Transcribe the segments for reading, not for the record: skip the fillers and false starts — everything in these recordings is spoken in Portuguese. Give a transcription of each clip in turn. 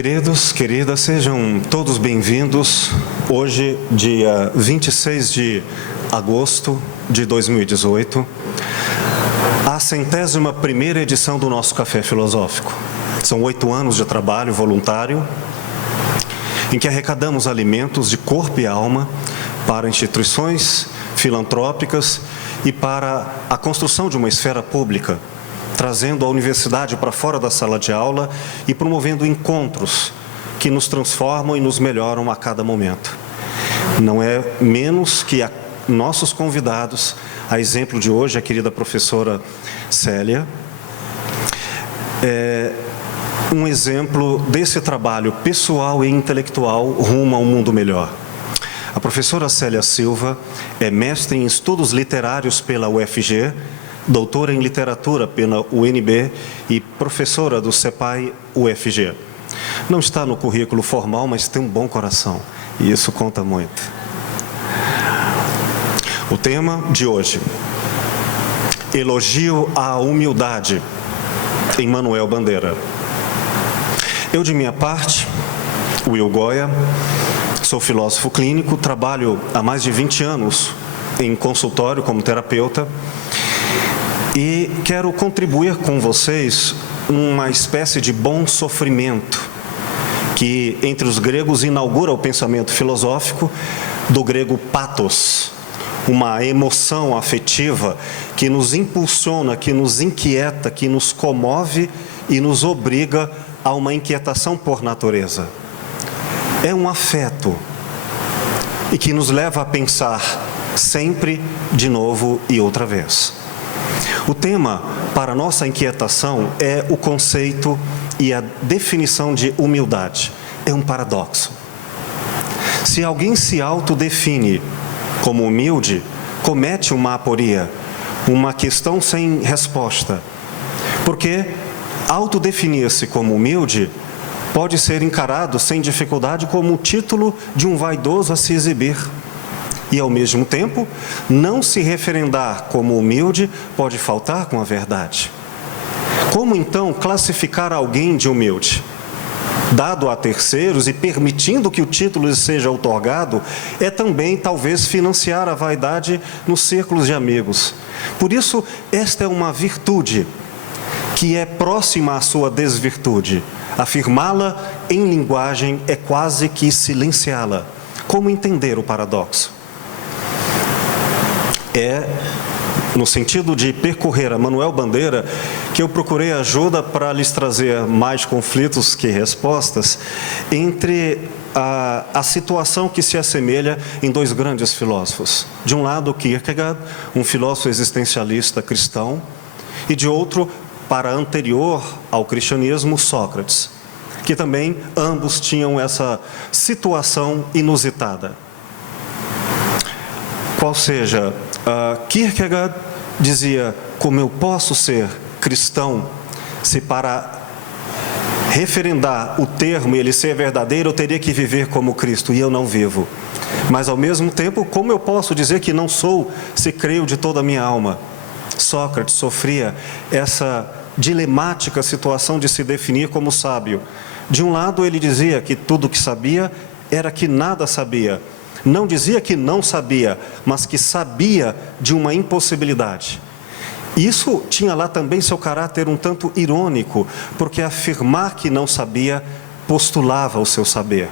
Queridos, queridas, sejam todos bem-vindos. Hoje, dia 26 de agosto de 2018, a 101ª edição do nosso Café Filosófico. São 8 anos de trabalho voluntário, em que arrecadamos alimentos de corpo e alma para instituições filantrópicas e para a construção de uma esfera pública, trazendo a universidade para fora da sala de aula e promovendo encontros que nos transformam e nos melhoram a cada momento. Não é menos que nossos convidados, a exemplo de hoje, a querida professora Célia, um exemplo desse trabalho pessoal e intelectual rumo a um mundo melhor. A professora Célia Silva é mestre em estudos literários pela UFG, doutora em literatura pela UNB e professora do CEPAI UFG. Não está no currículo formal, mas tem um bom coração, e isso conta muito. O tema de hoje: elogio à humildade, em Manuel Bandeira. Eu, de minha parte, Will Goya, sou filósofo clínico, trabalho há mais de 20 anos em consultório como terapeuta, e quero contribuir com vocês uma espécie de bom sofrimento que, entre os gregos, inaugura o pensamento filosófico, do grego pathos, uma emoção afetiva que nos impulsiona, que nos inquieta, que nos comove e nos obriga a uma inquietação por natureza. É um afeto e que nos leva a pensar sempre de novo e outra vez. O tema para nossa inquietação é o conceito e a definição de humildade. É um paradoxo. Se alguém se autodefine como humilde, comete uma aporia, uma questão sem resposta. Porque autodefinir-se como humilde pode ser encarado sem dificuldade como o título de um vaidoso a se exibir. E, ao mesmo tempo, não se referendar como humilde pode faltar com a verdade. Como, então, classificar alguém de humilde? Dado a terceiros e permitindo que o título seja outorgado, é também, talvez, financiar a vaidade nos círculos de amigos. Por isso, esta é uma virtude que é próxima à sua desvirtude. Afirmá-la em linguagem é quase que silenciá-la. Como entender o paradoxo? É no sentido de percorrer a Manuel Bandeira que eu procurei ajuda para lhes trazer mais conflitos que respostas entre a situação que se assemelha em dois grandes filósofos. De um lado, Kierkegaard, um filósofo existencialista cristão, e de outro, para anterior ao cristianismo, Sócrates, que também ambos tinham essa situação inusitada. Qual seja, Kierkegaard dizia: como eu posso ser cristão se para referendar o termo e ele ser verdadeiro eu teria que viver como Cristo, e eu não vivo. Mas ao mesmo tempo, como eu posso dizer que não sou se creio de toda a minha alma? Sócrates sofria essa dilemática situação de se definir como sábio. De um lado ele dizia que tudo o que sabia era que nada sabia. Não dizia que não sabia, mas que sabia de uma impossibilidade. Isso tinha lá também seu caráter um tanto irônico, porque afirmar que não sabia postulava o seu saber.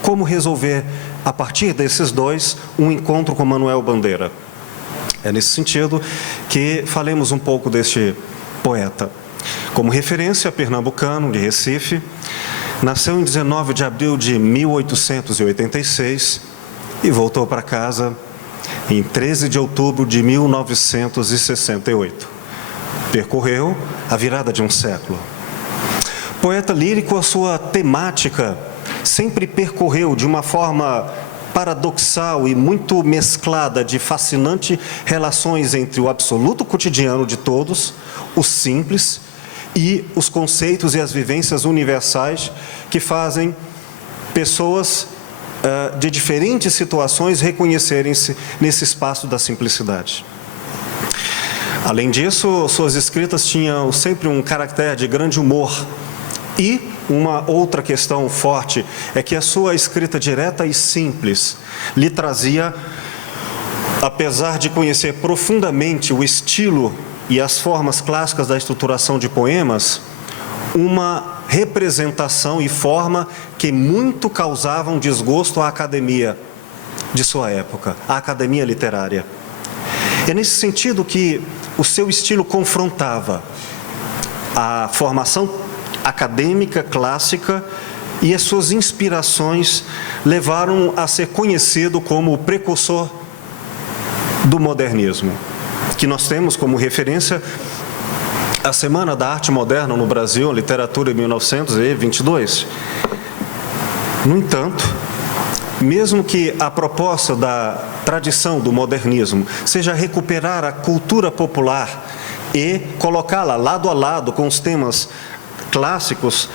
Como resolver, a partir desses dois, um encontro com Manuel Bandeira? É nesse sentido que falemos um pouco deste poeta. Como referência, pernambucano, de Recife, nasceu em 19 de abril de 1886 e voltou para casa em 13 de outubro de 1968. Percorreu a virada de um século. Poeta lírico, a sua temática sempre percorreu de uma forma paradoxal e muito mesclada de fascinante relações entre o absoluto cotidiano de todos, o simples, e os conceitos e as vivências universais que fazem pessoas de diferentes situações reconhecerem-se nesse espaço da simplicidade. Além disso, suas escritas tinham sempre um caráter de grande humor e uma outra questão forte é que a sua escrita direta e simples lhe trazia, apesar de conhecer profundamente o estilo e as formas clássicas da estruturação de poemas, uma representação e forma que muito causavam desgosto à academia de sua época, à academia literária. É nesse sentido que o seu estilo confrontava a formação acadêmica clássica e as suas inspirações levaram a ser conhecido como o precursor do modernismo, que nós temos como referência a Semana da Arte Moderna no Brasil, literatura em 1922. No entanto, mesmo que a proposta da tradição do modernismo seja recuperar a cultura popular e colocá-la lado a lado com os temas clássicos,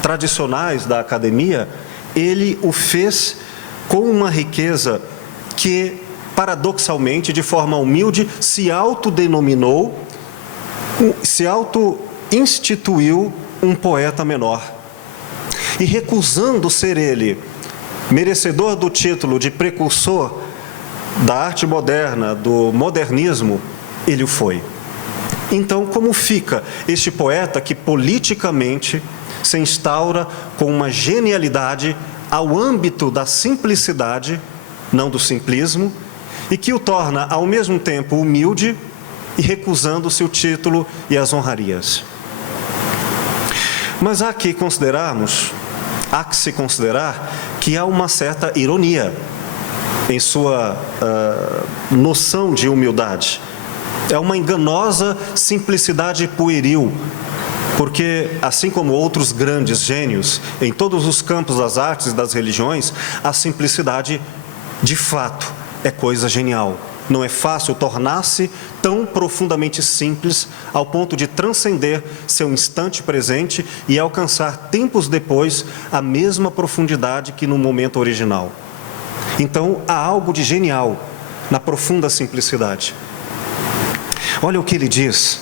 tradicionais da academia, ele o fez com uma riqueza que, paradoxalmente, de forma humilde, se autodenominou, se auto-instituiu um poeta menor. E recusando ser ele merecedor do título de precursor da arte moderna, do modernismo, ele o foi. Então, como fica este poeta que politicamente se instaura com uma genialidade ao âmbito da simplicidade, não do simplismo, e que o torna ao mesmo tempo humilde e recusando-se o título e as honrarias? Mas há que se considerar que há uma certa ironia em sua noção de humildade. É uma enganosa simplicidade pueril, porque, assim como outros grandes gênios em todos os campos das artes e das religiões, a simplicidade, de fato, é coisa genial. Não é fácil tornar-se tão profundamente simples ao ponto de transcender seu instante presente e alcançar tempos depois a mesma profundidade que no momento original. Então, há algo de genial na profunda simplicidade. Olha o que ele diz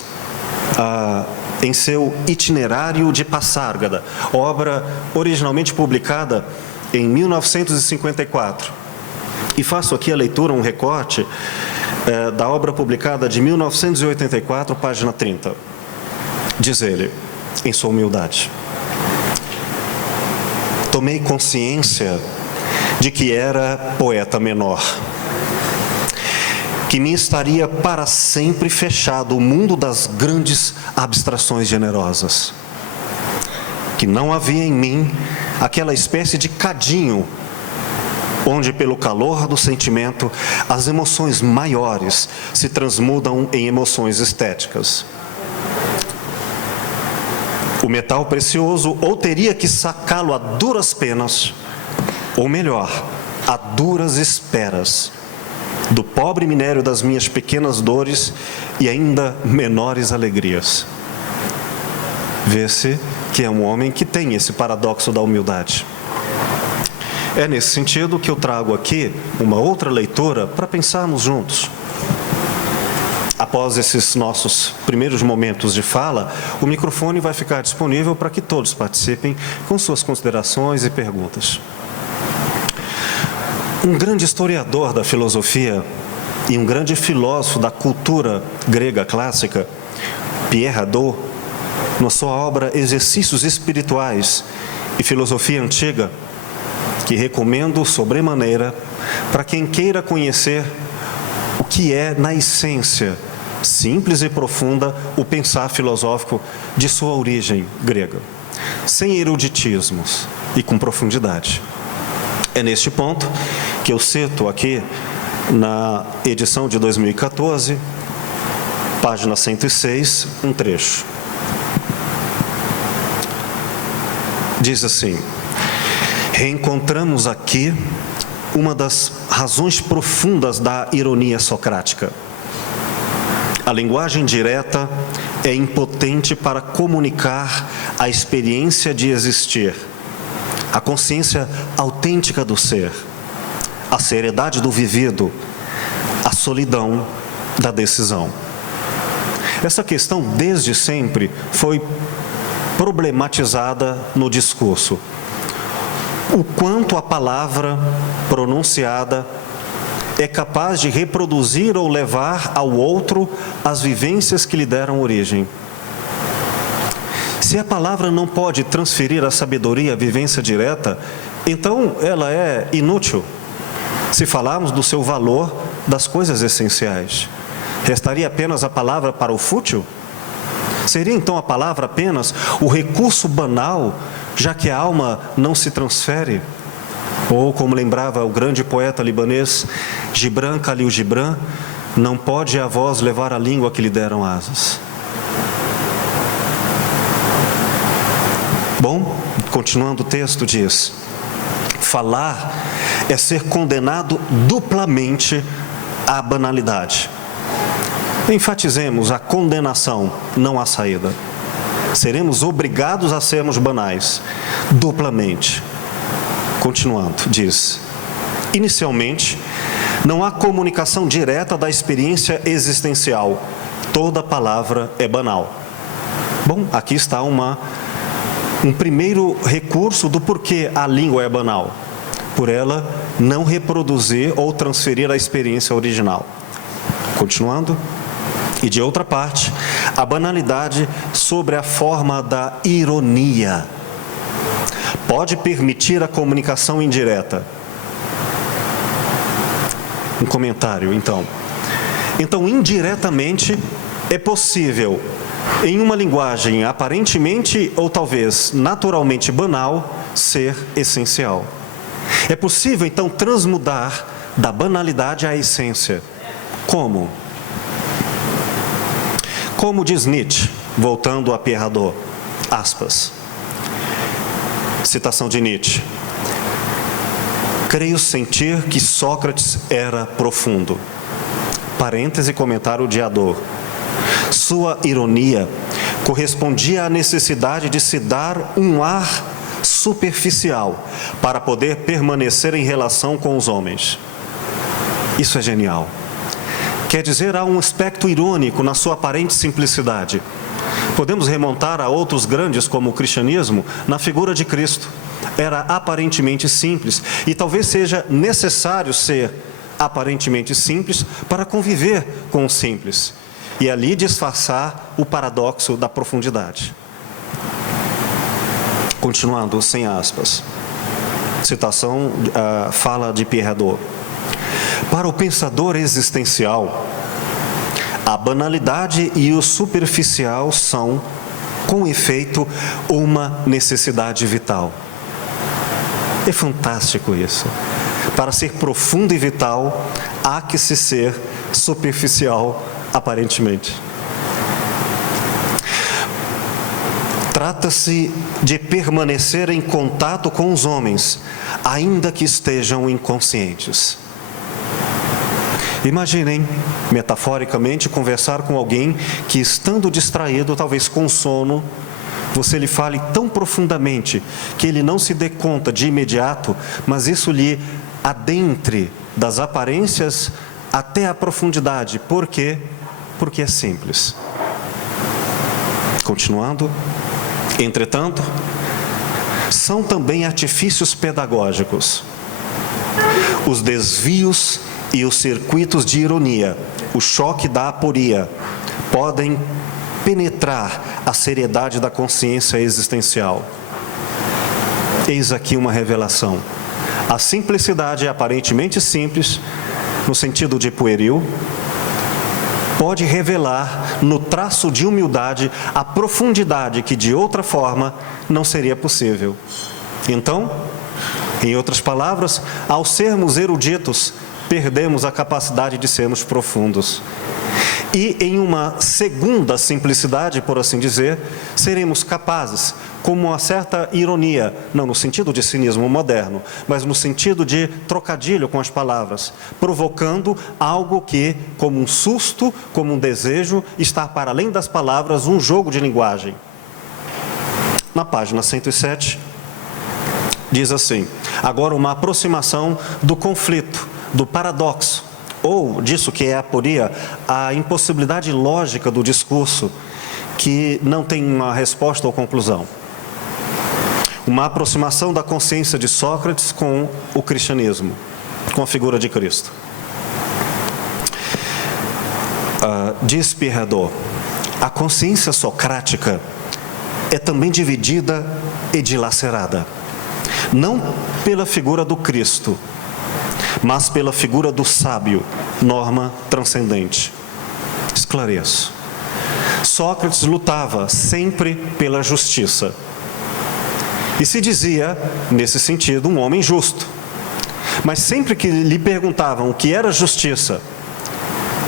em seu Itinerário de Passárgada, obra originalmente publicada em 1954. E faço aqui a leitura, um recorte da obra publicada de 1984, página 30. Diz ele, em sua humildade: tomei consciência de que era poeta menor, que me estaria para sempre fechado o mundo das grandes abstrações generosas, que não havia em mim aquela espécie de cadinho onde, pelo calor do sentimento, as emoções maiores se transmudam em emoções estéticas. O metal precioso ou teria que sacá-lo a duras penas, ou melhor, a duras esperas, do pobre minério das minhas pequenas dores e ainda menores alegrias. Vê-se que é um homem que tem esse paradoxo da humildade. É nesse sentido que eu trago aqui uma outra leitura para pensarmos juntos. Após esses nossos primeiros momentos de fala, o microfone vai ficar disponível para que todos participem com suas considerações e perguntas. Um grande historiador da filosofia e um grande filósofo da cultura grega clássica, Pierre Hadot, na sua obra Exercícios Espirituais e Filosofia Antiga, que recomendo sobremaneira para quem queira conhecer o que é, na essência, simples e profunda, o pensar filosófico de sua origem grega, sem eruditismos e com profundidade. É neste ponto que eu cito aqui, na edição de 2014, página 106, um trecho. Diz assim: reencontramos aqui uma das razões profundas da ironia socrática. A linguagem direta é impotente para comunicar a experiência de existir, a consciência autêntica do ser, a seriedade do vivido, a solidão da decisão. Essa questão, desde sempre, foi problematizada no discurso. O quanto a palavra pronunciada é capaz de reproduzir ou levar ao outro as vivências que lhe deram origem. Se a palavra não pode transferir a sabedoria, a vivência direta, então ela é inútil. Se falarmos do seu valor das coisas essenciais, restaria apenas a palavra para o fútil? Seria então a palavra apenas o recurso banal, já que a alma não se transfere? Ou, como lembrava o grande poeta libanês Gibran Khalil Gibran, não pode a voz levar a língua que lhe deram asas. Bom, continuando o texto diz: falar é ser condenado duplamente à banalidade. Enfatizemos a condenação, não a saída. Seremos obrigados a sermos banais, duplamente. Continuando, diz: inicialmente, não há comunicação direta da experiência existencial. Toda palavra é banal. Bom, aqui está um primeiro recurso do porquê a língua é banal. Por ela não reproduzir ou transferir a experiência original. Continuando. E de outra parte, a banalidade sobre a forma da ironia pode permitir a comunicação indireta. Um comentário, então. Então, indiretamente, é possível, em uma linguagem aparentemente ou talvez naturalmente banal, ser essencial. É possível, então, transmudar da banalidade à essência. Como? Como diz Nietzsche, voltando a Pierre Hadot, aspas, citação de Nietzsche: creio sentir que Sócrates era profundo. Parêntese, comentário de Hadot. Sua ironia correspondia à necessidade de se dar um ar superficial para poder permanecer em relação com os homens. Isso é genial. Quer dizer, há um aspecto irônico na sua aparente simplicidade. Podemos remontar a outros grandes, como o cristianismo, na figura de Cristo. Era aparentemente simples, e talvez seja necessário ser aparentemente simples para conviver com o simples, e ali disfarçar o paradoxo da profundidade. Continuando, sem aspas. Citação, fala de Pierre Hadot. Para o pensador existencial, a banalidade e o superficial são, com efeito, uma necessidade vital. É fantástico isso. Para ser profundo e vital, há que se ser superficial, aparentemente. Trata-se de permanecer em contato com os homens, ainda que estejam inconscientes. Imaginem, metaforicamente, conversar com alguém que, estando distraído, talvez com sono, você lhe fale tão profundamente que ele não se dê conta de imediato, mas isso lhe adentre das aparências até a profundidade. Por quê? Porque é simples. Continuando. Entretanto, são também artifícios pedagógicos. Os desvios e os circuitos de ironia, o choque da aporia, podem penetrar a seriedade da consciência existencial. Eis aqui uma revelação. A simplicidade, aparentemente simples, no sentido de pueril, pode revelar no traço de humildade a profundidade que de outra forma não seria possível. Então, em outras palavras, ao sermos eruditos, perdemos a capacidade de sermos profundos. E em uma segunda simplicidade, por assim dizer, seremos capazes, com uma certa ironia, não no sentido de cinismo moderno, mas no sentido de trocadilho com as palavras, provocando algo que, como um susto, como um desejo, está para além das palavras, um jogo de linguagem. Na página 107, diz assim: agora uma aproximação do conflito, do paradoxo, ou disso que é a aporia, a impossibilidade lógica do discurso, que não tem uma resposta ou conclusão. Uma aproximação da consciência de Sócrates com o cristianismo, com a figura de Cristo. Diz Pierre Hadot, a consciência socrática é também dividida e dilacerada, não pela figura do Cristo, mas pela figura do sábio, norma transcendente. Esclareço. Sócrates lutava sempre pela justiça. E se dizia, nesse sentido, um homem justo. Mas sempre que lhe perguntavam o que era justiça,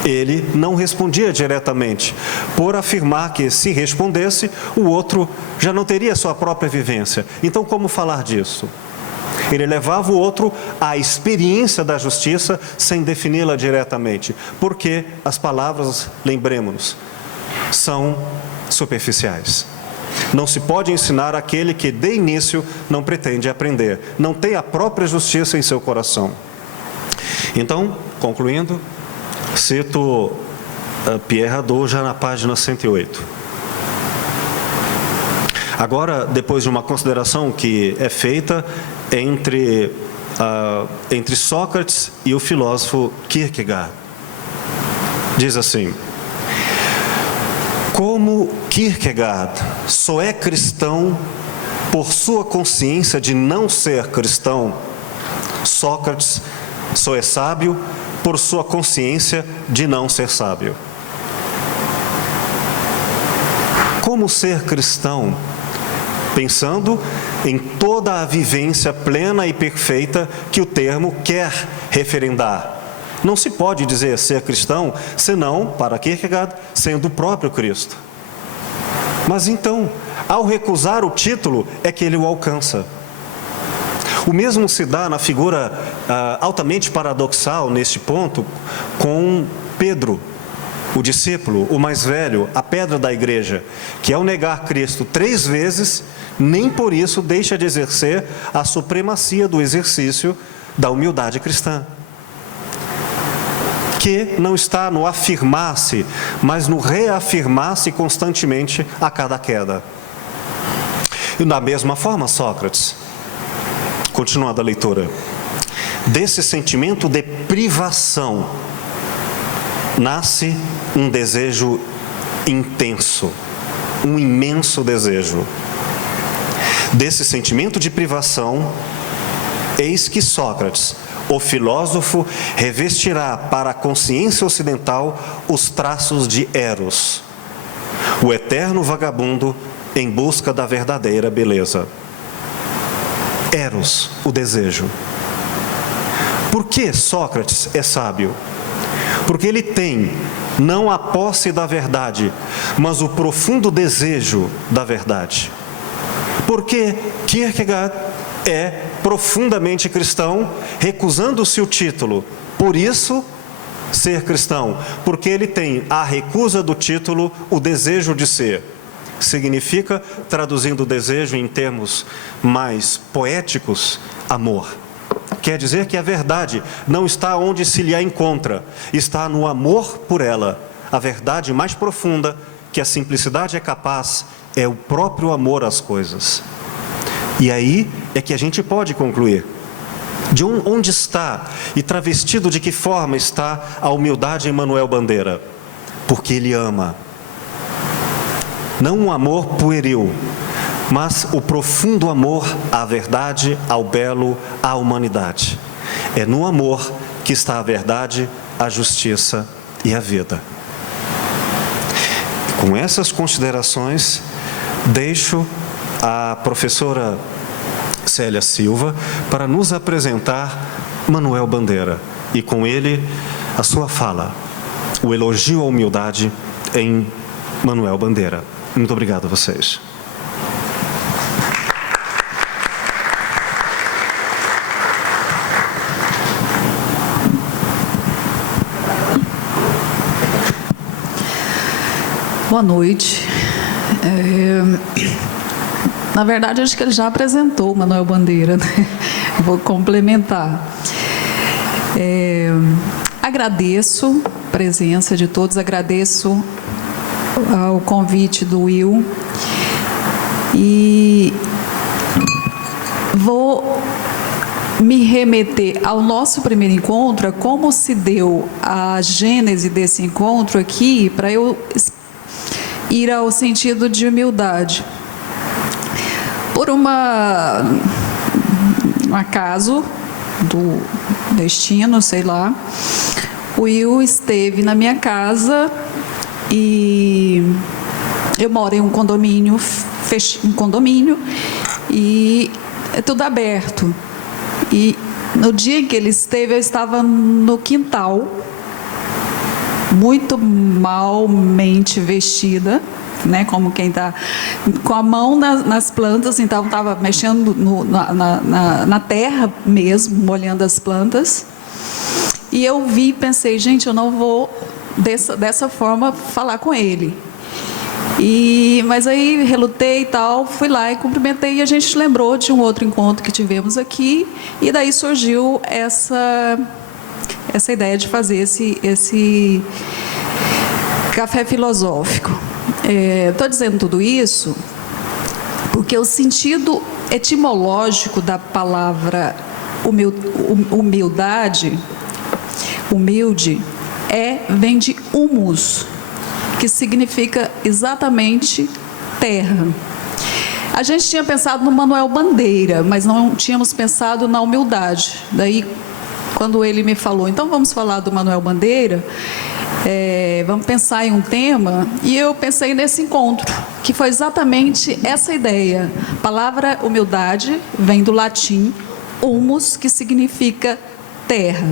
ele não respondia diretamente, por afirmar que, se respondesse, o outro já não teria sua própria vivência. Então, como falar disso? Ele levava o outro à experiência da justiça sem defini-la diretamente, porque as palavras, lembremos-nos, são superficiais. Não se pode ensinar aquele que, de início, não pretende aprender, não tem a própria justiça em seu coração. Então, concluindo, cito Pierre Hadot já na página 108. Agora, depois de uma consideração que é feita entre Sócrates e o filósofo Kierkegaard, diz assim: como Kierkegaard só é cristão por sua consciência de não ser cristão, Sócrates só é sábio por sua consciência de não ser sábio. Como ser cristão? Pensando em toda a vivência plena e perfeita que o termo quer referendar. Não se pode dizer ser cristão, senão, para Kierkegaard, sendo o próprio Cristo. Mas então, ao recusar o título, é que ele o alcança. O mesmo se dá na figura altamente paradoxal, neste ponto, com Pedro, o discípulo, o mais velho, a pedra da igreja, que ao negar Cristo 3 vezes, nem por isso deixa de exercer a supremacia do exercício da humildade cristã, que não está no afirmar-se, mas no reafirmar-se constantemente a cada queda. E da mesma forma, Sócrates, continuando a leitura, desse sentimento de privação nasce um desejo intenso, um imenso desejo. Desse sentimento de privação, eis que Sócrates, o filósofo, revestirá para a consciência ocidental os traços de Eros, o eterno vagabundo em busca da verdadeira beleza. Eros, o desejo. Por que Sócrates é sábio? Porque ele tem não a posse da verdade, mas o profundo desejo da verdade. Porque Kierkegaard é profundamente cristão, recusando-se o título. Por isso, ser cristão, porque ele tem a recusa do título, o desejo de ser. Significa, traduzindo o desejo em termos mais poéticos, amor. Quer dizer que a verdade não está onde se lhe a encontra, está no amor por ela. A verdade mais profunda que a simplicidade é capaz é o próprio amor às coisas. E aí é que a gente pode concluir. De onde está e travestido de que forma está a humildade em Manuel Bandeira? Porque ele ama. Não um amor pueril, mas o profundo amor à verdade, ao belo, à humanidade. É no amor que está a verdade, a justiça e a vida. Com essas considerações, deixo a professora Célia Silva para nos apresentar Manuel Bandeira e com ele a sua fala, o elogio à humildade em Manuel Bandeira. Muito obrigado a vocês. Boa noite. Na verdade, acho que ele já apresentou o Manuel Bandeira, né? Vou complementar. Agradeço a presença de todos, agradeço ao convite do Will e vou me remeter ao nosso primeiro encontro, a como se deu a gênese desse encontro aqui, para eu ir ao sentido de humildade. Por um acaso do destino, sei lá, o Will esteve na minha casa e eu moro em um condomínio, e é tudo aberto. E no dia em que ele esteve, eu estava no quintal, muito malmente vestida, né, como quem está com a mão nas plantas, então estava mexendo na terra mesmo, molhando as plantas. E eu vi e pensei, gente, eu não vou dessa forma falar com ele. Mas aí relutei e tal, fui lá e cumprimentei, e a gente lembrou de um outro encontro que tivemos aqui, e daí surgiu essa ideia de fazer esse café filosófico. Estou dizendo tudo isso porque o sentido etimológico da palavra humildade, humilde, vem de humus, que significa exatamente terra. A gente tinha pensado no Manuel Bandeira, mas não tínhamos pensado na humildade. Daí, quando ele me falou, então vamos falar do Manuel Bandeira, vamos pensar em um tema, e eu pensei nesse encontro, que foi exatamente essa ideia. A palavra humildade vem do latim humus, que significa terra,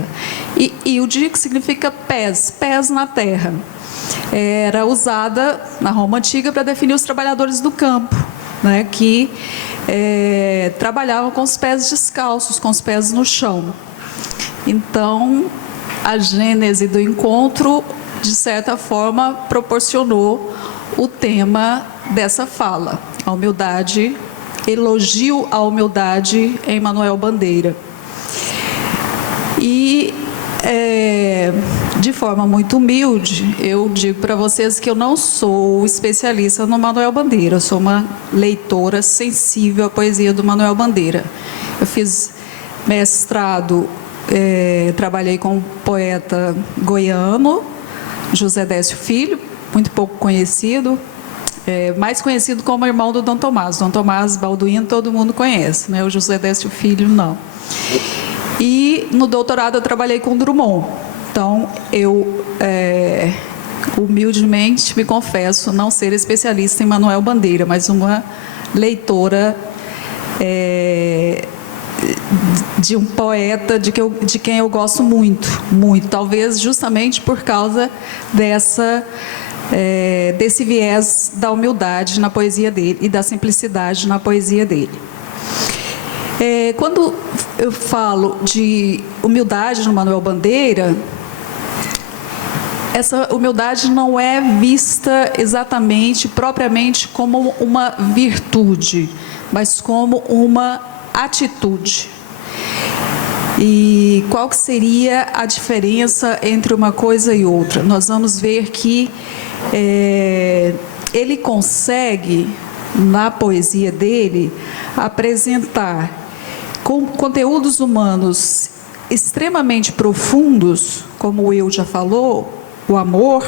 e o que significa pés na terra. Era usada na Roma Antiga para definir os trabalhadores do campo, né, que trabalhavam com os pés descalços, com os pés no chão. Então, a gênese do encontro, de certa forma, proporcionou o tema dessa fala, a humildade, elogio à humildade em Manuel Bandeira. E, de forma muito humilde, eu digo para vocês que eu não sou especialista no Manuel Bandeira, eu sou uma leitora sensível à poesia do Manuel Bandeira. Eu fiz mestrado, trabalhei com um poeta goiano, José Décio Filho, muito pouco conhecido, mais conhecido como irmão do Dom Tomás. Dom Tomás Balduino todo mundo conhece, né? O José Décio Filho não. E no doutorado eu trabalhei com Drummond. Então, eu humildemente me confesso não ser especialista em Manuel Bandeira, mas uma leitora de um poeta de quem eu gosto muito, muito. Talvez justamente por causa desse viés da humildade na poesia dele e da simplicidade na poesia dele. Quando eu falo de humildade no Manuel Bandeira, essa humildade não é vista exatamente, propriamente, como uma virtude, mas como uma atitude. E qual que seria a diferença entre uma coisa e outra? Nós vamos ver que ele consegue, na poesia dele, apresentar com conteúdos humanos extremamente profundos, como o Will já falou, o amor,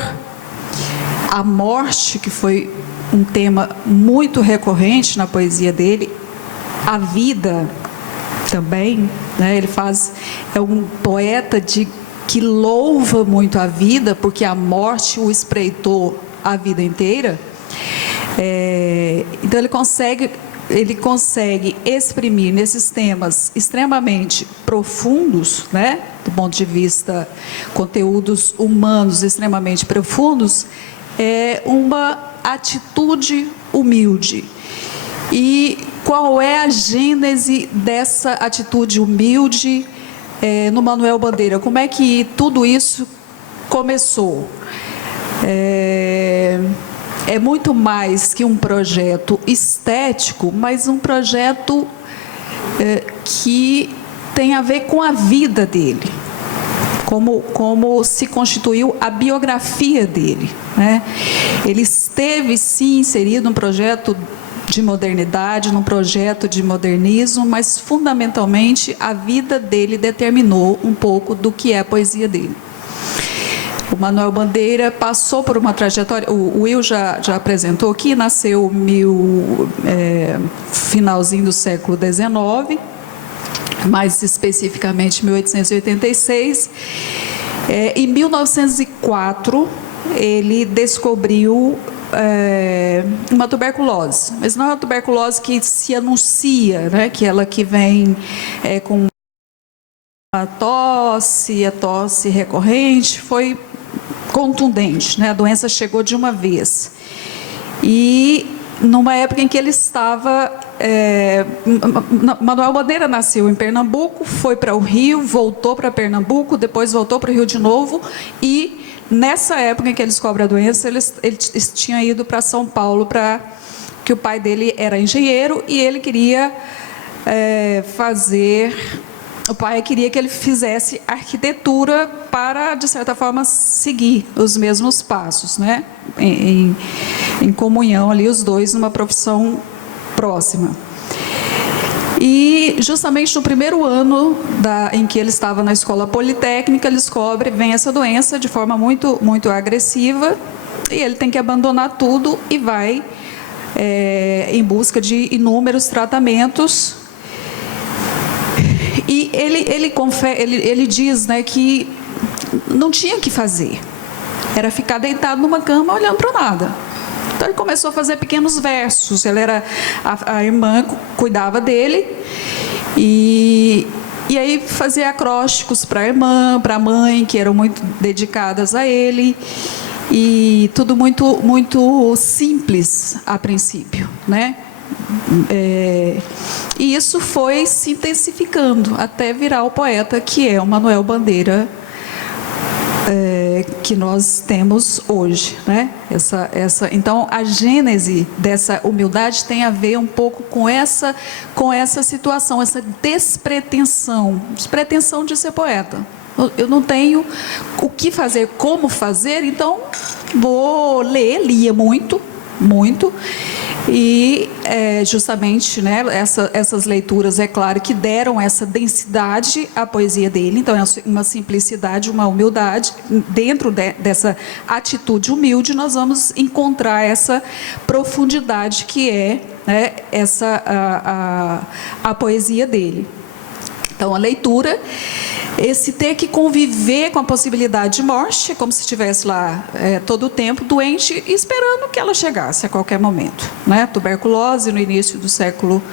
a morte, que foi um tema muito recorrente na poesia dele, a vida também, né? Ele é um poeta que louva muito a vida, porque a morte o espreitou a vida inteira. Então ele consegue exprimir nesses temas extremamente profundos, né, do ponto de vista conteúdos humanos extremamente profundos, uma atitude humilde. E qual é a gênese dessa atitude humilde no Manuel Bandeira? Como é que tudo isso começou? É muito mais que um projeto estético, mas um projeto que tem a ver com a vida dele, como se constituiu a biografia dele, né? Ele esteve, sim, inserido num projeto de modernidade, num projeto de modernismo, mas, fundamentalmente, a vida dele determinou um pouco do que é a poesia dele. O Manuel Bandeira passou por uma trajetória, o Will já apresentou aqui, nasceu finalzinho do século XIX, mais especificamente 1886. Em 1904, ele descobriu uma tuberculose, mas não é uma tuberculose que se anuncia, né? Aquela que vem com a tosse recorrente, foi contundente, né? A doença chegou de uma vez. E numa época em que ele estava... Manuel Bandeira nasceu em Pernambuco, foi para o Rio, voltou para Pernambuco, depois voltou para o Rio de novo, e nessa época em que ele descobre a doença, ele tinha ido para São Paulo, que o pai dele era engenheiro, e ele queria o pai queria que ele fizesse arquitetura para, de certa forma, seguir os mesmos passos, né? Em comunhão ali, os dois, numa profissão próxima. E, justamente no primeiro ano em que ele estava na escola politécnica, ele vem essa doença de forma muito, muito agressiva, e ele tem que abandonar tudo e vai em busca de inúmeros tratamentos. E ele diz, né, que não tinha o que fazer, era ficar deitado numa cama olhando para nada. Então ele começou a fazer pequenos versos. A irmã cuidava dele e aí fazia acrósticos para a irmã, para a mãe, que eram muito dedicadas a ele, e tudo muito, muito simples a princípio, né? E isso foi se intensificando até virar o poeta que é o Manuel Bandeira, que nós temos hoje, né? Então, a gênese dessa humildade tem a ver um pouco com essa situação, essa despretensão de ser poeta. Eu não tenho o que fazer, como fazer, então vou lia muito, e justamente, né, essas leituras, é claro, que deram essa densidade à poesia dele. Então é uma simplicidade, uma humildade. Dentro dessa atitude humilde, nós vamos encontrar essa profundidade que é, né, a poesia dele. Então, a leitura, esse ter que conviver com a possibilidade de morte, como se estivesse lá todo o tempo, doente, esperando que ela chegasse a qualquer momento, né? Tuberculose, no início do século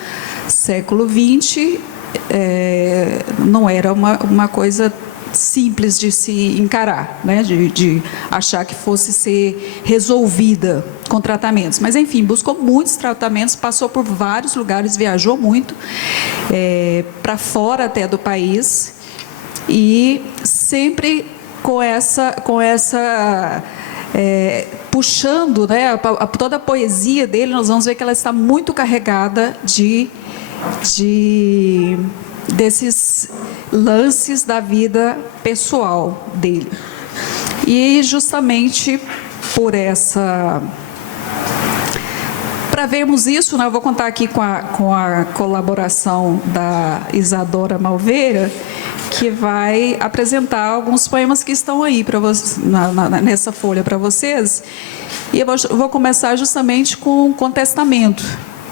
XX, não era uma coisa simples de se encarar, né? De achar que fosse ser resolvida com tratamentos. Mas, enfim, buscou muitos tratamentos, passou por vários lugares, viajou muito, para fora até do país, e sempre com essa puxando, né, toda a poesia dele, nós vamos ver que ela está muito carregada desses lances da vida pessoal dele. E justamente por para vermos isso, né, eu vou contar aqui com a colaboração da Isadora Malveira, que vai apresentar alguns poemas que estão aí para nessa folha para vocês. E eu vou começar justamente com Contestamento,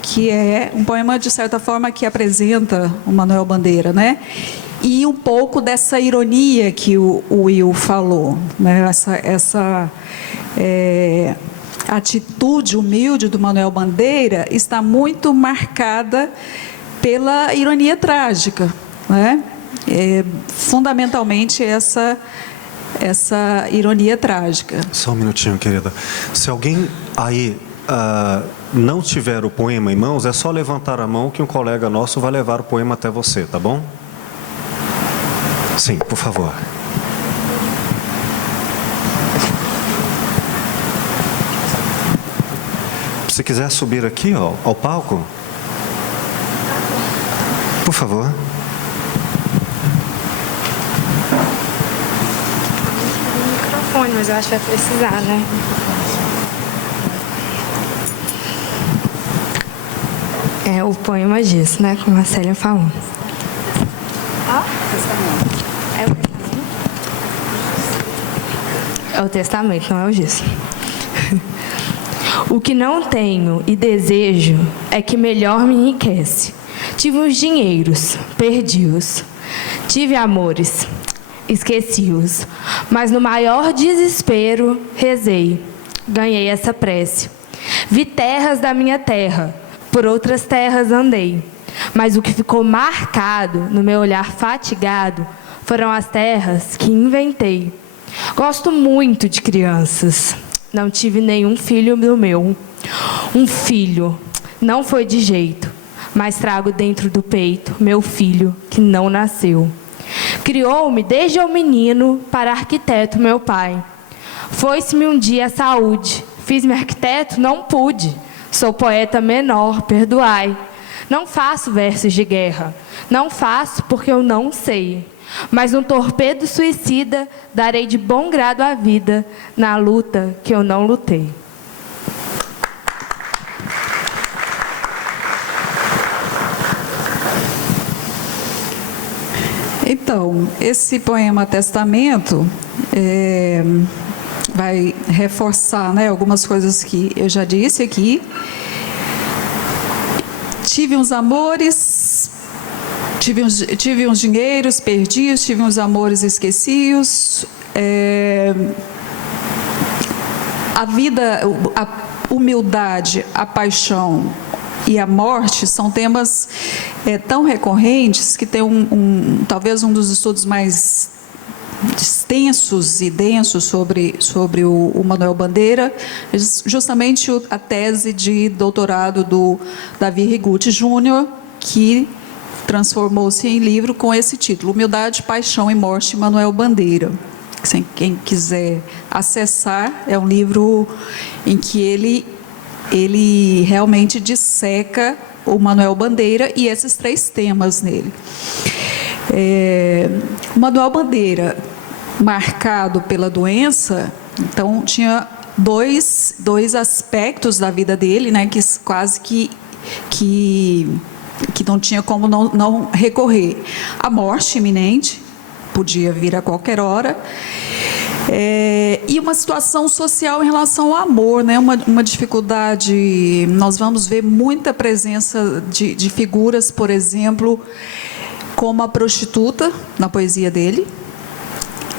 que é um poema, de certa forma, que apresenta o Manuel Bandeira, né? E um pouco dessa ironia que o Will falou, né? Essa atitude humilde do Manuel Bandeira está muito marcada pela ironia trágica, né? Fundamentalmente essa ironia trágica. Só um minutinho, querida. Se alguém aí não tiver o poema em mãos, é só levantar a mão que um colega nosso vai levar o poema até você, tá bom? Sim, por favor. Se quiser subir aqui, ó, ao palco, por favor. microfone, mas eu acho que vai precisar, né? É o poema diz, né? Como a Célia falou. É o testamento? É o testamento, não é o giz. O que não tenho e desejo é que melhor me enriquece. Tive uns dinheiros, perdi-os. Tive amores, esqueci-os. Mas no maior desespero, rezei. Ganhei essa prece. Vi terras da minha terra, por outras terras andei. Mas o que ficou marcado no meu olhar fatigado foram as terras que inventei. Gosto muito de crianças. Não tive nenhum filho do meu. Um filho, não foi de jeito, mas trago dentro do peito meu filho que não nasceu. Criou-me desde o menino para arquiteto meu pai. Foi-se-me um dia a saúde. Fiz-me arquiteto? Não pude. Sou poeta menor, perdoai. Não faço versos de guerra. Não faço porque eu não sei. Mas um torpedo suicida darei de bom grado à vida na luta que eu não lutei. Então, esse poema Testamento vai reforçar, né, algumas coisas que eu já disse aqui. Tive uns amores, tive uns dinheiros perdidos, tive uns amores esquecidos. A vida, a humildade, a paixão e a morte são temas tão recorrentes que tem talvez um dos estudos mais extensos e densos sobre o Manuel Bandeira, justamente a tese de doutorado do Davi Rigutti Júnior, que transformou-se em livro com esse título, Humildade, Paixão e Morte, Manuel Bandeira. Quem quiser acessar, é um livro em que ele realmente disseca o Manuel Bandeira e esses três temas nele. O Manuel Bandeira, marcado pela doença, então tinha dois aspectos da vida dele, né, que quase que não tinha como não recorrer. A morte iminente, podia vir a qualquer hora, e uma situação social em relação ao amor, né? Uma dificuldade. Nós vamos ver muita presença de figuras, por exemplo, como a prostituta na poesia dele,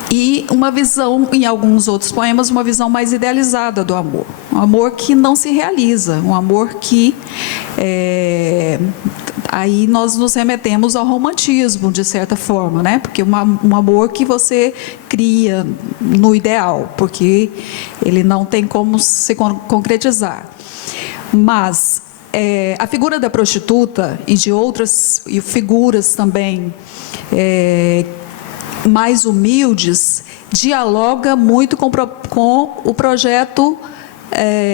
e uma visão, em alguns outros poemas, uma visão mais idealizada do amor. Um amor que não se realiza, um amor que... aí nós nos remetemos ao romantismo, de certa forma, né? Porque um amor que você cria no ideal, porque ele não tem como se concretizar. Mas a figura da prostituta e de outras figuras também mais humildes dialoga muito com o projeto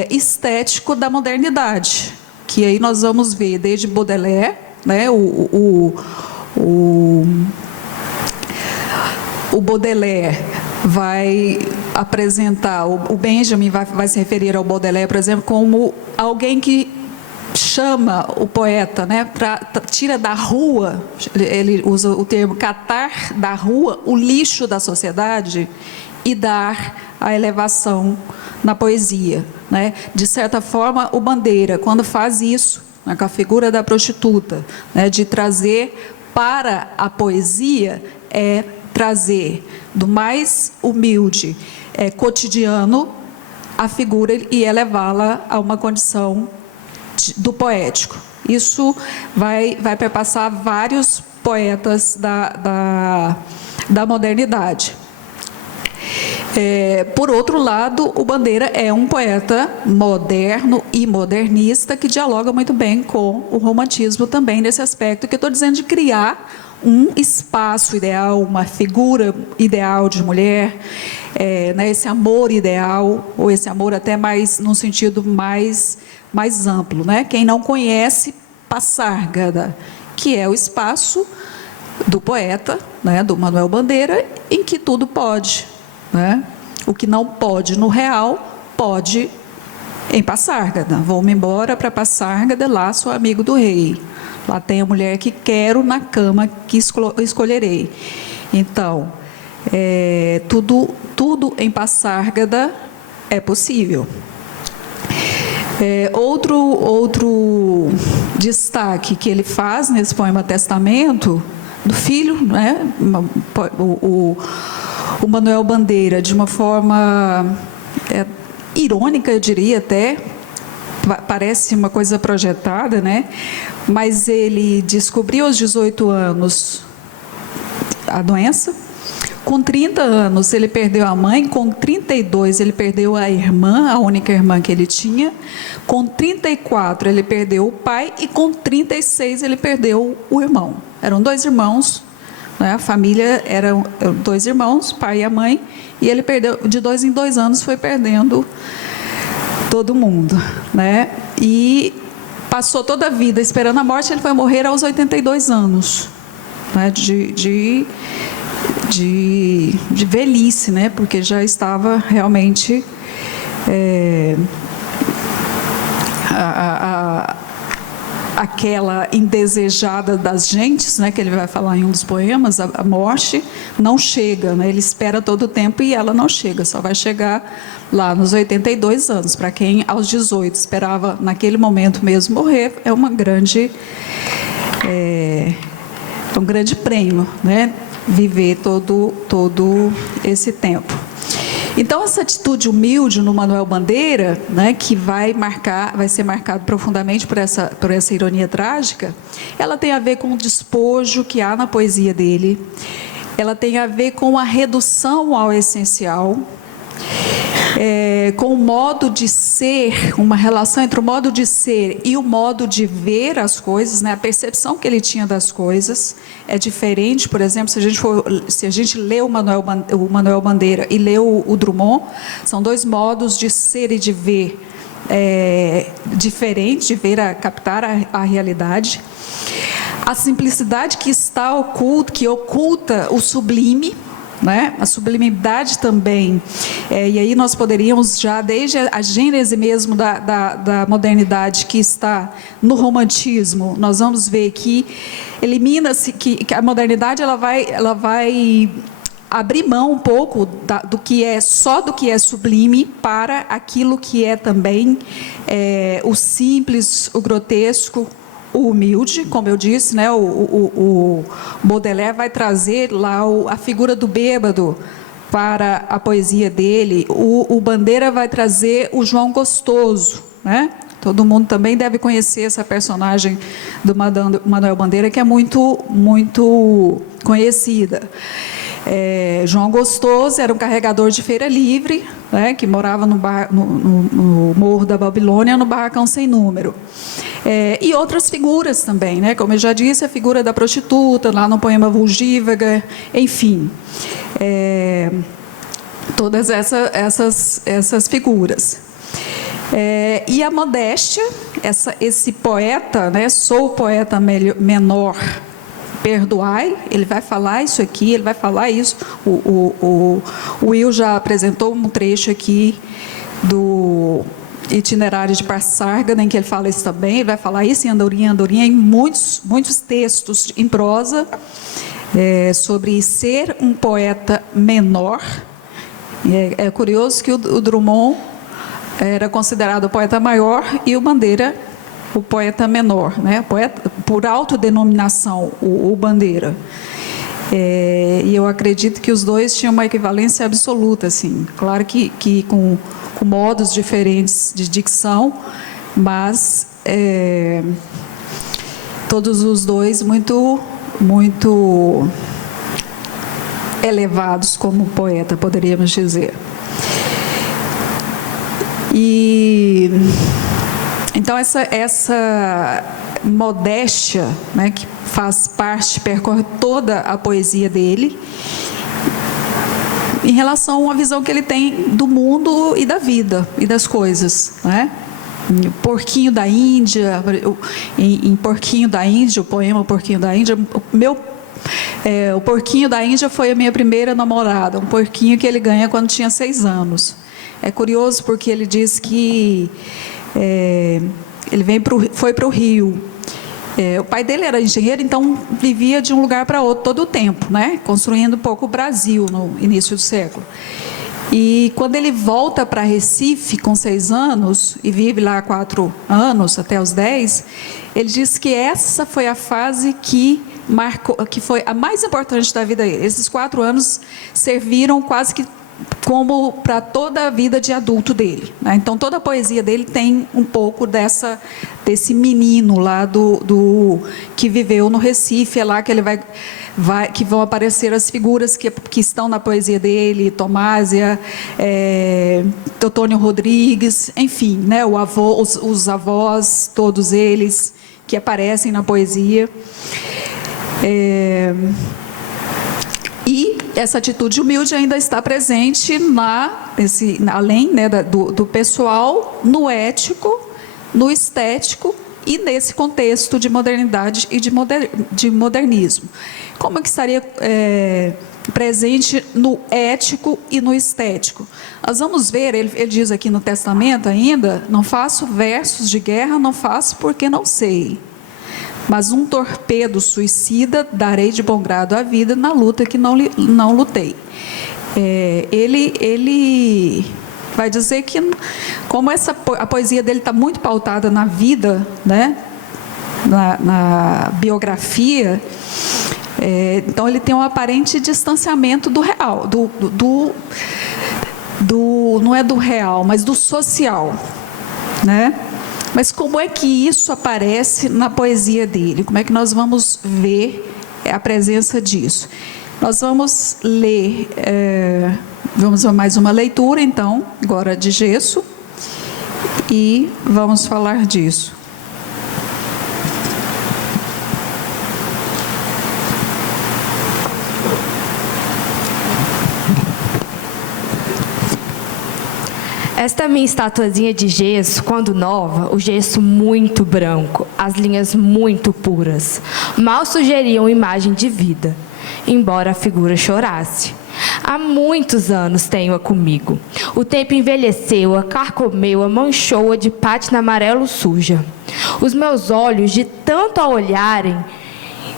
estético da modernidade, que aí nós vamos ver desde Baudelaire, né, o Baudelaire vai apresentar, o Benjamin vai se referir ao Baudelaire, por exemplo, como alguém que chama o poeta, né, tira da rua, ele usa o termo catar da rua o lixo da sociedade e dar a elevação na poesia, né? De certa forma, o Bandeira, quando faz isso, né, com a figura da prostituta, né, de trazer para a poesia, trazer do mais humilde, cotidiano, a figura e elevá-la a uma condição do poético. Isso vai perpassar vários poetas da modernidade. Por outro lado, o Bandeira é um poeta moderno e modernista que dialoga muito bem com o romantismo também nesse aspecto que eu estou dizendo, de criar um espaço ideal, uma figura ideal de mulher, né, esse amor ideal, ou esse amor até mais num sentido mais amplo, né? Quem não conhece, Passárgada, que é o espaço do poeta, né, do Manuel Bandeira, em que tudo pode, né? O que não pode no real, pode em Passárgada. Vou-me embora para Passárgada, lá sou amigo do rei. Lá tem a mulher que quero, na cama que escolherei. Então, tudo em Passárgada é possível. Outro destaque que ele faz nesse poema Testamento, do filho, né? O Manuel Bandeira, de uma forma irônica, eu diria até, parece uma coisa projetada, né? Mas ele descobriu aos 18 anos a doença. Com 30 anos ele perdeu a mãe, com 32 ele perdeu a irmã, a única irmã que ele tinha. Com 34 ele perdeu o pai e com 36 ele perdeu o irmão. Eram 2 irmãos, né? A família eram 2 irmãos, pai e a mãe, e ele perdeu, de 2 em 2 anos foi perdendo todo mundo, né? E passou toda a vida esperando a morte. Ele foi morrer aos 82 anos, né? De velhice, né? Porque já estava realmente aquela indesejada das gentes, né? Que ele vai falar em um dos poemas, a morte não chega, né? Ele espera todo o tempo e ela não chega, só vai chegar lá nos 82 anos. Para quem aos 18 esperava naquele momento mesmo morrer, é um grande prêmio, né? Viver todo esse tempo. Então, essa atitude humilde no Manuel Bandeira, né, que vai ser marcado profundamente por essa ironia trágica, ela tem a ver com o despojo que há na poesia dele, ela tem a ver com a redução ao essencial, com o modo de ser, uma relação entre o modo de ser e o modo de ver as coisas, né? A percepção que ele tinha das coisas é diferente. Por exemplo, se a gente lê o Manuel Bandeira e lê o Drummond, são 2 modos de ser e de ver diferentes, de ver, captar a realidade. A simplicidade que está oculta, que oculta o sublime, né? A sublimidade também, e aí nós poderíamos já, desde a gênese mesmo da modernidade que está no romantismo, nós vamos ver que elimina-se, que a modernidade ela vai abrir mão um pouco do que é sublime para aquilo que é também o simples, o grotesco, o humilde, como eu disse, né? O Baudelaire vai trazer lá a figura do bêbado para a poesia dele. O Bandeira vai trazer o João Gostoso, né? Todo mundo também deve conhecer essa personagem do Manuel Bandeira, que é muito conhecida. João Gostoso era um carregador de feira livre, né, que morava no Morro da Babilônia, no Barracão Sem Número. E outras figuras também, né, como eu já disse, a figura da prostituta, lá no poema Vulgívaga, enfim. Todas essas figuras. E a modéstia, esse poeta, né, sou o poeta menor, perdoai, ele vai falar isso aqui, ele vai falar isso. O Will já apresentou um trecho aqui do Itinerário de Passárgada, em que ele fala isso também. Ele vai falar isso em Andorinha, em muitos textos em prosa, sobre ser um poeta menor. É curioso que o Drummond era considerado o poeta maior e o Bandeira o poeta menor, né? Poeta, por autodenominação, o Bandeira. E eu acredito que os dois tinham uma equivalência absoluta, assim. Claro que com modos diferentes de dicção, mas todos os dois muito elevados como poeta, poderíamos dizer. Então, essa modéstia, né, que faz parte, percorre toda a poesia dele, em relação à visão que ele tem do mundo e da vida, e das coisas, né? Porquinho da Índia, em Porquinho da Índia, o poema Porquinho da Índia, O porquinho da Índia foi a minha primeira namorada, um porquinho que ele ganha quando tinha 6 anos. É curioso porque ele diz que ele foi para o Rio. O pai dele era engenheiro, então vivia de um lugar para outro todo o tempo, né? Construindo um pouco o Brasil no início do século. E quando ele volta para Recife com 6 anos e vive lá 4 anos, até os 10, ele diz que essa foi a fase que marcou, que foi a mais importante da vida dele. Esses 4 anos serviram quase que como para toda a vida de adulto dele, né? Então toda a poesia dele tem um pouco desse menino lá que viveu no Recife. É lá que ele que vão aparecer as figuras que estão na poesia dele: Tomásia, Teotônio Rodrigues, enfim, né? Os avós, todos eles que aparecem na poesia. E essa atitude humilde ainda está presente além, né, do pessoal, no ético, no estético e nesse contexto de modernidade e de modernismo. Como é que estaria presente no ético e no estético? Nós vamos ver, ele diz aqui no Testamento ainda: não faço versos de guerra, não faço porque não sei. Mas um torpedo suicida darei de bom grado à vida na luta que não lutei. Ele vai dizer que, como a poesia dele está muito pautada na vida, né, na biografia, então ele tem um aparente distanciamento do real, não é do real, mas do social, né? Mas como é que isso aparece na poesia dele? Como é que nós vamos ver a presença disso? Nós vamos ler, vamos a mais uma leitura, então, agora de Gesso, e vamos falar disso. Esta minha estatuazinha de gesso, quando nova, o gesso muito branco, as linhas muito puras, mal sugeriam imagem de vida, embora a figura chorasse. Há muitos anos tenho-a comigo. O tempo envelheceu-a, carcomeu-a, manchou-a de pátina amarelo suja. Os meus olhos, de tanto a olharem,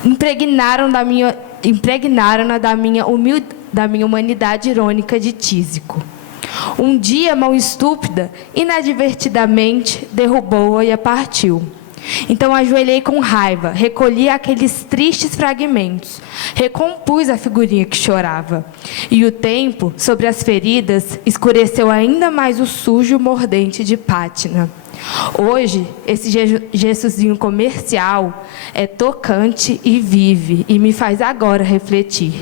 impregnaram-na da minha humanidade irônica de Tísico. Um dia, mão estúpida, inadvertidamente, derrubou-a e a partiu. Então ajoelhei com raiva, recolhi aqueles tristes fragmentos, recompus a figurinha que chorava. E o tempo, sobre as feridas, escureceu ainda mais o sujo mordente de pátina. Hoje, esse gessozinho comercial é tocante e vive, e me faz agora refletir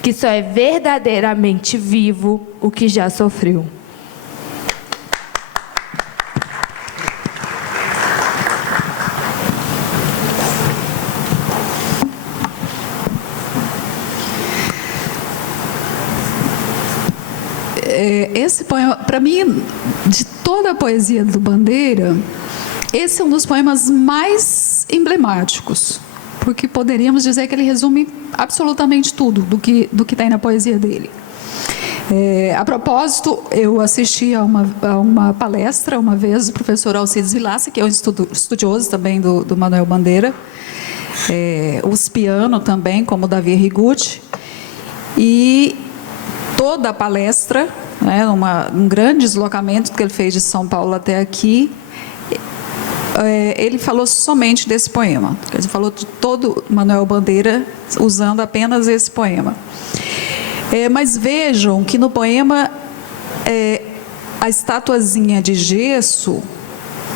que só é verdadeiramente vivo o que já sofreu. Esse poema, para mim, de toda a poesia do Bandeira, esse é um dos poemas mais emblemáticos, porque poderíamos dizer que ele resume absolutamente tudo do que tem na poesia dele. A propósito, eu assisti a uma palestra uma vez do professor Alcides Vilaça, que é um estudioso também do Manuel Bandeira, uspiano também, como Davi Rigucci, e toda a palestra, né, um grande deslocamento que ele fez de São Paulo até aqui, ele falou somente desse poema. Ele falou de todo Manuel Bandeira usando apenas esse poema. Mas vejam que no poema, a estatuazinha de gesso,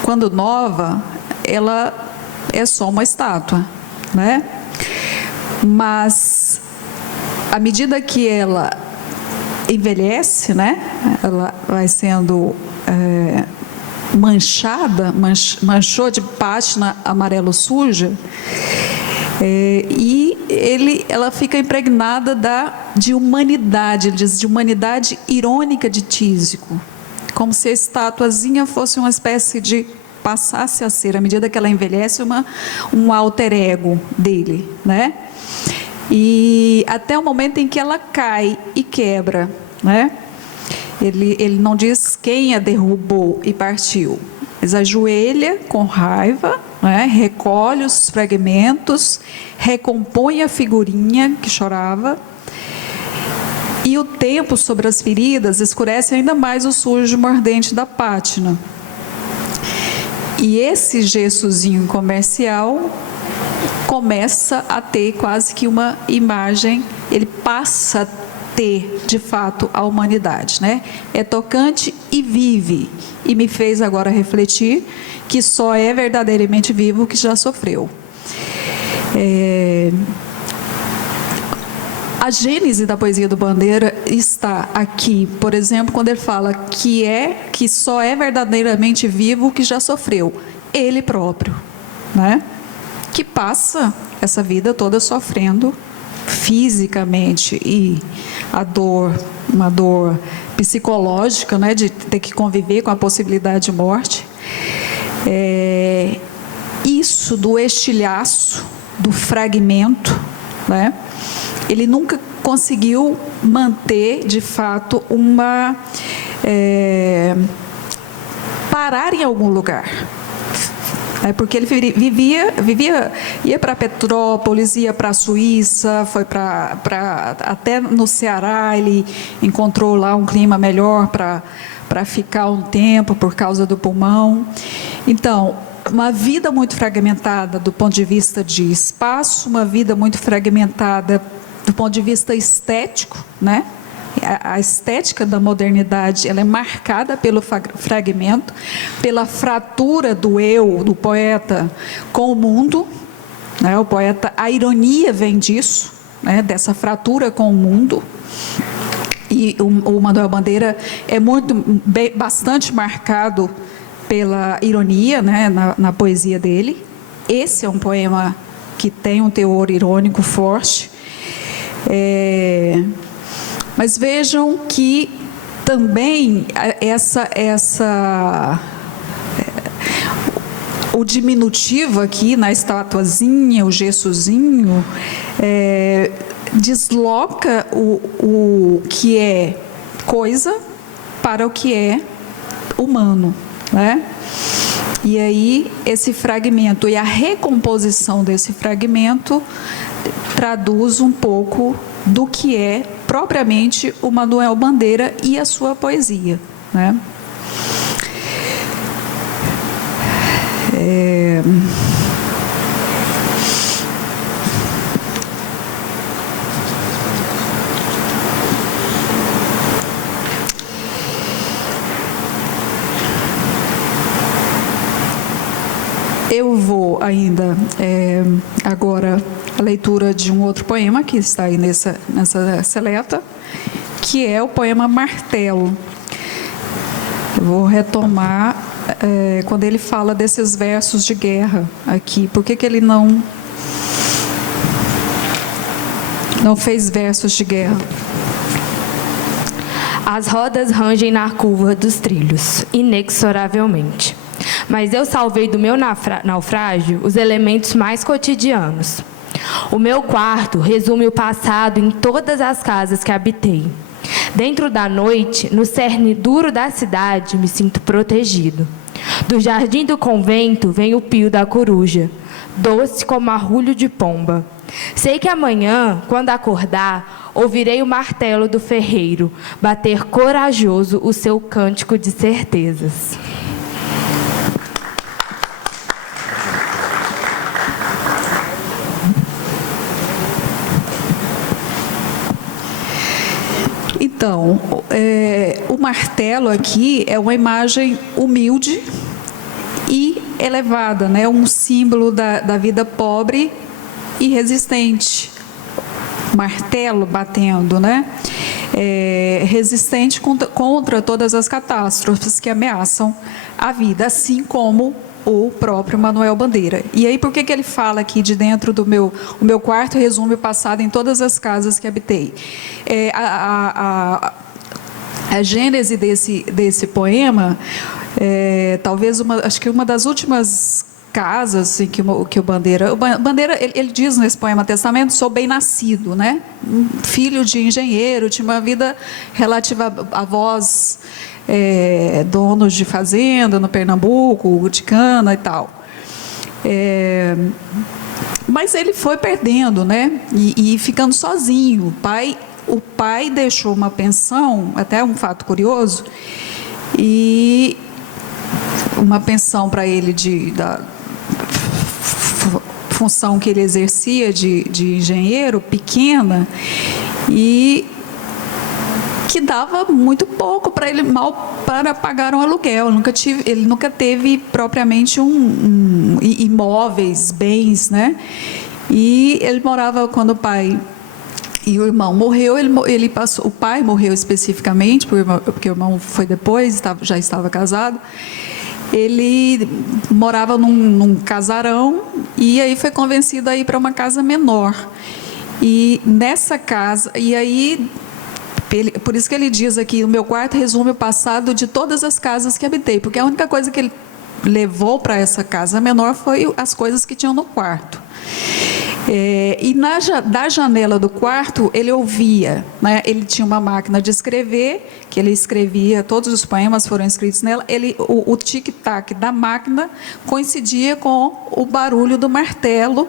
quando nova, ela é só uma estátua, né? Mas, à medida que ela envelhece, né? Ela vai sendo manchou de pátina amarelo suja, e ela fica impregnada de humanidade, ele diz, de humanidade irônica de Tísico, como se a estatuazinha fosse uma espécie de, passasse a ser, à medida que ela envelhece, um alter ego dele, né? e até o momento em que ela cai e quebra, né? Ele não diz quem a derrubou e partiu, mas ajoelha com raiva, né? Recolhe os fragmentos, recompõe a figurinha que chorava, e o tempo sobre as feridas escurece ainda mais o sujo mordente da pátina. E esse gessozinho comercial começa a ter quase que uma imagem, ele passa a ter, de fato, a humanidade, né? É tocante e vive, e me fez agora refletir que só é verdadeiramente vivo o que já sofreu. A gênese da poesia do Bandeira está aqui, por exemplo, quando ele fala que só é verdadeiramente vivo o que já sofreu, ele próprio, né? Que passa essa vida toda sofrendo fisicamente, e a dor, uma dor psicológica, né, de ter que conviver com a possibilidade de morte. Isso do estilhaço, do fragmento, né? Ele nunca conseguiu manter, de fato, parar em algum lugar. Porque ele ia para Petrópolis, ia para a Suíça, foi até no Ceará, ele encontrou lá um clima melhor para ficar um tempo por causa do pulmão. Então, uma vida muito fragmentada do ponto de vista de espaço, uma vida muito fragmentada do ponto de vista estético, né? A estética da modernidade, ela é marcada pelo fragmento, pela fratura do eu, do poeta, com o mundo, né? O poeta, a ironia vem disso, né? Dessa fratura com o mundo. E o Manuel Bandeira é bastante marcado pela ironia, né? na poesia dele. Esse é um poema que tem um teor irônico forte. Mas vejam que também o diminutivo aqui na estatuazinha, o gessozinho, desloca o que é coisa para o que é humano, né? E aí esse fragmento e a recomposição desse fragmento traduz um pouco do que é propriamente o Manuel Bandeira e a sua poesia, né? Eu vou ainda, agora, a leitura de um outro poema que está aí nessa seleta, que é o poema Martelo. Eu vou retomar quando ele fala desses versos de guerra aqui. Por que ele não fez versos de guerra? As rodas rangem na curva dos trilhos, inexoravelmente. Mas eu salvei do meu naufrágio os elementos mais cotidianos. O meu quarto resume o passado em todas as casas que habitei. Dentro da noite, no cerne duro da cidade, me sinto protegido. Do jardim do convento vem o pio da coruja, doce como arrulho de pomba. Sei que amanhã, quando acordar, ouvirei o martelo do ferreiro bater corajoso o seu cântico de certezas. Então, o martelo aqui é uma imagem humilde e elevada, né? Um símbolo da vida pobre e resistente. Martelo batendo, né? Resistente contra todas as catástrofes que ameaçam a vida, assim como o próprio Manuel Bandeira. E aí, por que ele fala aqui de dentro do o meu quarto resume o passado em todas as casas que habitei? A gênese desse poema, talvez acho que uma das últimas casa assim, que o Bandeira... Bandeira, ele diz nesse poema Testamento, sou bem-nascido, né? Filho de engenheiro, tinha uma vida relativa a avós, donos de fazenda no Pernambuco, de cana e tal. Mas ele foi perdendo, né? E ficando sozinho. O pai deixou uma pensão, até um fato curioso, e uma pensão para ele da função que ele exercia de engenheiro, pequena, e que dava muito pouco para ele, mal para pagar um aluguel. Ele nunca teve propriamente imóveis, bens, né? E ele morava, quando o pai e o irmão morreu, ele passou, o pai morreu especificamente, porque o irmão foi depois, já estava casado. Ele morava num casarão e aí foi convencido a ir para uma casa menor. E nessa casa, e aí, por isso que ele diz aqui, o meu quarto resume o passado de todas as casas que habitei, porque a única coisa que ele levou para essa casa menor foi as coisas que tinham no quarto. E da janela do quarto ele ouvia, né? Ele tinha uma máquina de escrever, que ele escrevia, todos os poemas foram escritos nela. O tic-tac da máquina coincidia com o barulho do martelo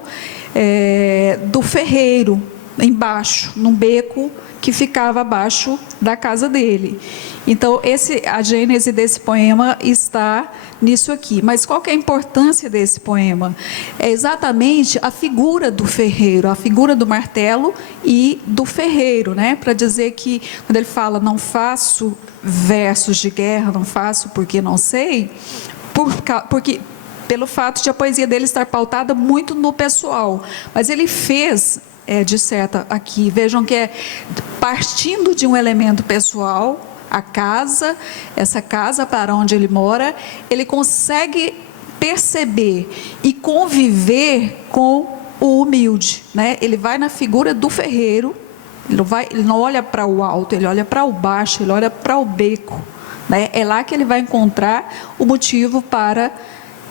do ferreiro, embaixo, num beco que ficava abaixo da casa dele. Então, a gênese desse poema está nisso aqui. Mas qual que é a importância desse poema? É exatamente a figura do ferreiro, a figura do martelo e do ferreiro, né? Para dizer que, quando ele fala, não faço versos de guerra, não faço porque não sei, porque pelo fato de a poesia dele estar pautada muito no pessoal. Mas ele fez... disseta aqui, vejam que é partindo de um elemento pessoal, a casa, essa casa para onde ele mora, ele consegue perceber e conviver com o humilde, né? Ele vai na figura do ferreiro, ele não olha para o alto, ele olha para o baixo, ele olha para o beco, né? É lá que ele vai encontrar o motivo para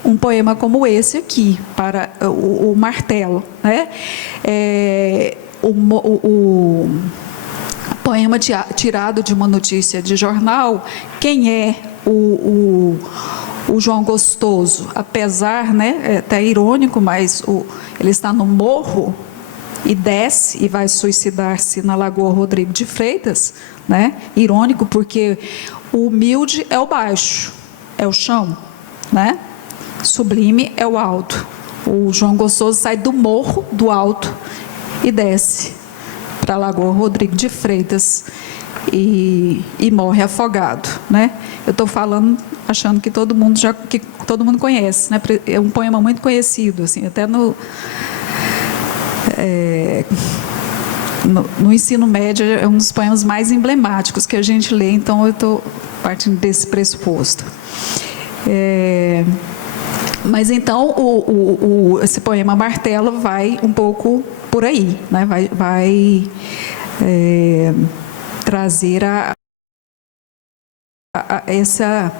um poema como esse aqui, para o martelo, né? O poema tirado de uma notícia de jornal, quem é o João Gostoso? Apesar, né, é até irônico, mas ele está no morro e desce e vai suicidar-se na Lagoa Rodrigo de Freitas, né? Irônico porque o humilde é o baixo, é o chão, né? Sublime é o alto. O João Gostoso sai do morro, do alto, e desce para a Lagoa Rodrigo de Freitas e morre afogado, né? Eu estou falando, achando que todo mundo conhece, né? É um poema muito conhecido, assim, até no ensino médio é um dos poemas mais emblemáticos que a gente lê, então eu estou partindo desse pressuposto. Mas então esse poema Martelo vai um pouco por aí, né? Vai trazer essa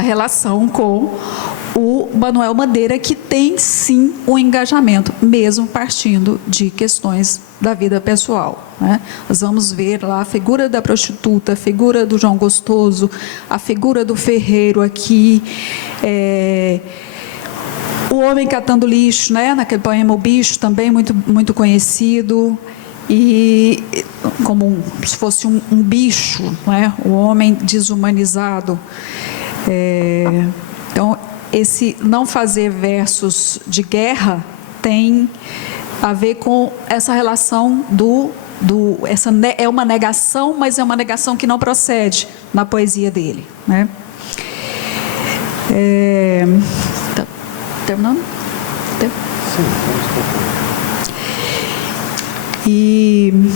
relação com o Manuel Bandeira, que tem sim um engajamento, mesmo partindo de questões da vida pessoal, né? Nós vamos ver lá a figura da prostituta, a figura do João Gostoso, a figura do ferreiro aqui, o homem catando lixo, né? Naquele poema O Bicho, também muito, muito conhecido, e como se fosse um bicho, né? O homem desumanizado. Então, esse não fazer versos de guerra tem a ver com essa relação é uma negação, mas é uma negação que não procede na poesia dele, né? Tá terminando? Sim.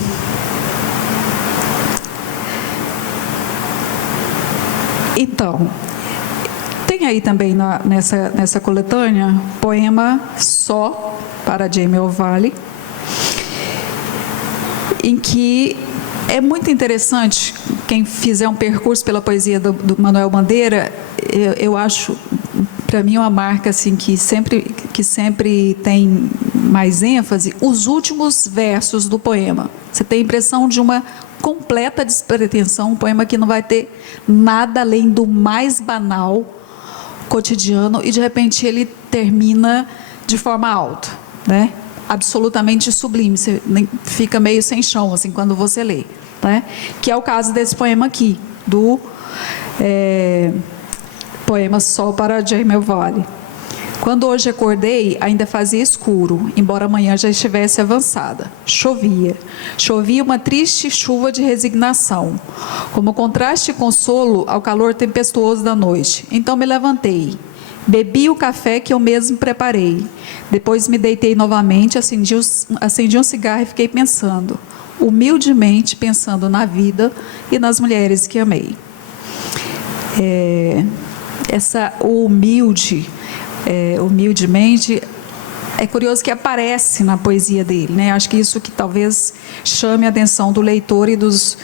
Então, tem aí também nessa coletânea poema Só para Jamie O'Valley, em que é muito interessante, quem fizer um percurso pela poesia do Manuel Bandeira, eu acho para mim, uma marca assim que sempre tem mais ênfase, os últimos versos do poema. Você tem a impressão de uma completa despretensão, um poema que não vai ter nada além do mais banal cotidiano, e de repente ele termina de forma alta, né? Absolutamente sublime, você fica meio sem chão assim quando você lê, né? Que é o caso desse poema aqui, do poema Sol para Jamie Vale. Quando hoje acordei, ainda fazia escuro, embora a manhã já estivesse avançada. Chovia uma triste chuva de resignação, como contraste e consolo ao calor tempestuoso da noite. Então me levantei, bebi o café que eu mesmo preparei. Depois me deitei novamente, acendi um cigarro e fiquei pensando, humildemente pensando na vida e nas mulheres que amei. Essa humildemente, é curioso que aparece na poesia dele, né? Acho que isso que talvez chame a atenção do leitor e dos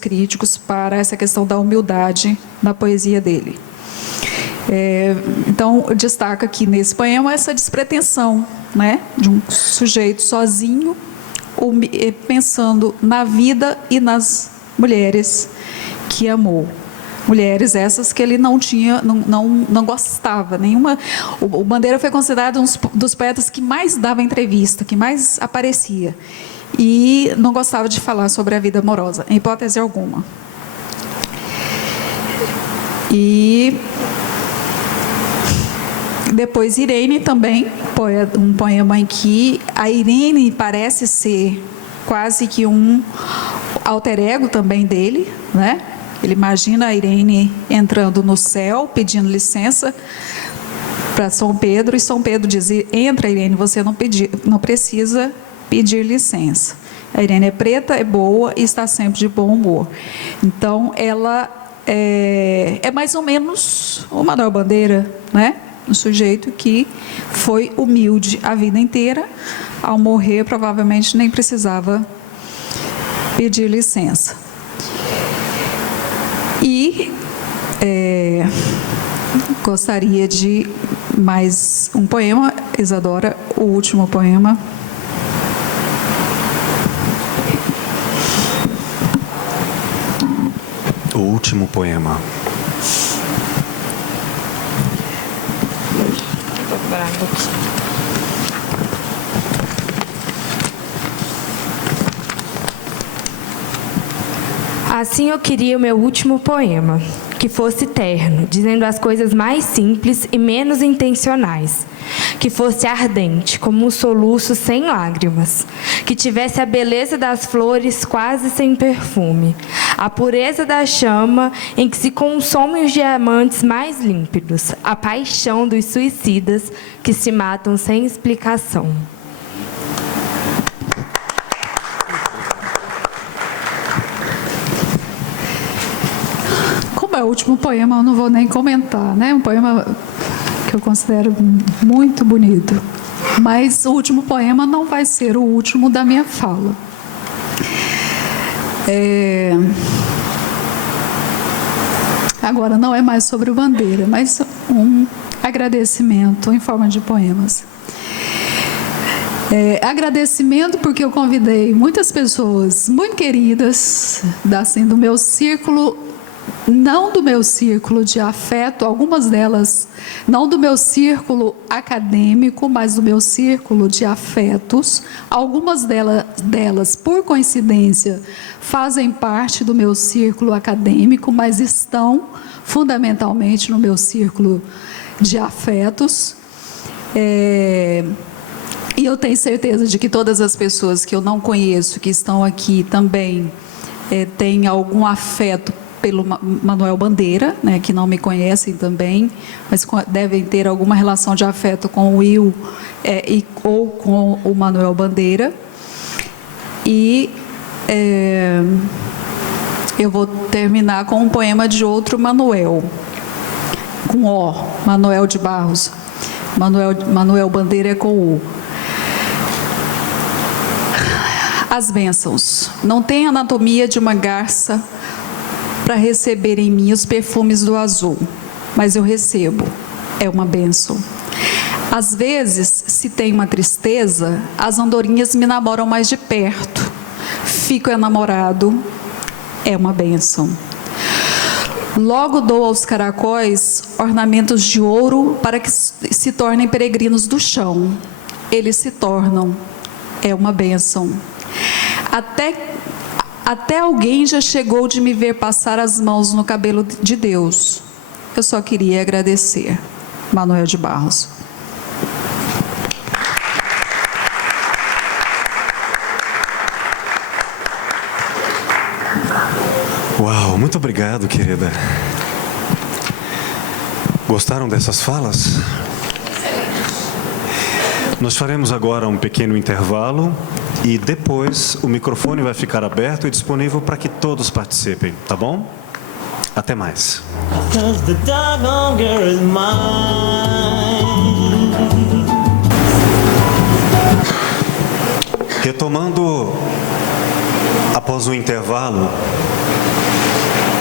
críticos para essa questão da humildade na poesia dele. Então, destaca aqui nesse poema essa despretensão, né? De um sujeito sozinho, pensando na vida e nas mulheres que amou. Mulheres essas que ele não gostava nenhuma. O Bandeira foi considerado um dos poetas que mais dava entrevista, que mais aparecia, e não gostava de falar sobre a vida amorosa, em hipótese alguma. E depois Irene também, um poema em que a Irene parece ser quase que um alter ego também dele, né? Ele imagina a Irene entrando no céu, pedindo licença para São Pedro, e São Pedro diz: entra, Irene, você não precisa pedir licença. A Irene é preta, é boa e está sempre de bom humor. Então, ela é mais ou menos o Manuel Bandeira, né? Um sujeito que foi humilde a vida inteira. Ao morrer, provavelmente nem precisava pedir licença. E gostaria de mais um poema, Isadora, o último poema. O último poema. Assim eu queria o meu último poema, que fosse terno, dizendo as coisas mais simples e menos intencionais, que fosse ardente, como um soluço sem lágrimas, que tivesse a beleza das flores quase sem perfume, a pureza da chama em que se consomem os diamantes mais límpidos, a paixão dos suicidas que se matam sem explicação. Como é o último poema, eu não vou nem comentar, né? Um poema que eu considero muito bonito. Mas o último poema não vai ser o último da minha fala. Agora, não é mais sobre o Bandeira, mas um agradecimento em forma de poemas. Agradecimento porque eu convidei muitas pessoas muito queridas, assim, do meu círculo, não do meu círculo de afeto, algumas delas, não do meu círculo acadêmico, mas do meu círculo de afetos. Algumas delas, por coincidência, fazem parte do meu círculo acadêmico, mas estão fundamentalmente no meu círculo de afetos. E eu tenho certeza de que todas as pessoas que eu não conheço, que estão aqui também, têm algum afeto pelo Manuel Bandeira, né, que não me conhecem também, mas devem ter alguma relação de afeto com o Will ou com o Manuel Bandeira. E eu vou terminar com um poema de outro Manuel, com O, Manuel de Barros. Manuel Bandeira é com U. As bênçãos. Não tem anatomia de uma garça para receber em mim os perfumes do azul, mas eu recebo. é uma bênção. Às vezes, se tem uma tristeza, as andorinhas me namoram mais de perto. Fico enamorado, é uma bênção. Logo dou aos caracóis ornamentos de ouro para que se tornem peregrinos do chão. Eles se tornam, é uma bênção. Até alguém já chegou de me ver passar as mãos no cabelo de Deus. Eu só queria agradecer. Manuel de Barros. Uau, muito obrigado, querida. Gostaram dessas falas? Nós faremos agora um pequeno intervalo e depois o microfone vai ficar aberto e disponível para que todos participem, tá bom? Até mais. Retomando, após o intervalo,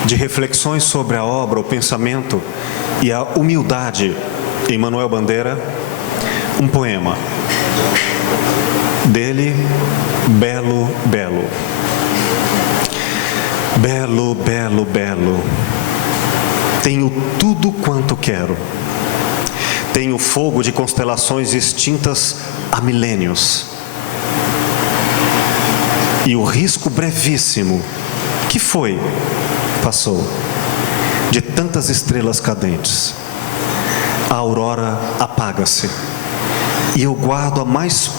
de reflexões sobre a obra, o pensamento e a humildade em Manuel Bandeira, um poema dele, Belo, Belo. Belo, belo, belo. Tenho tudo quanto quero. Tenho fogo de constelações extintas há milênios. E o risco brevíssimo, que foi, passou, de tantas estrelas cadentes. A aurora apaga-se, e eu guardo a mais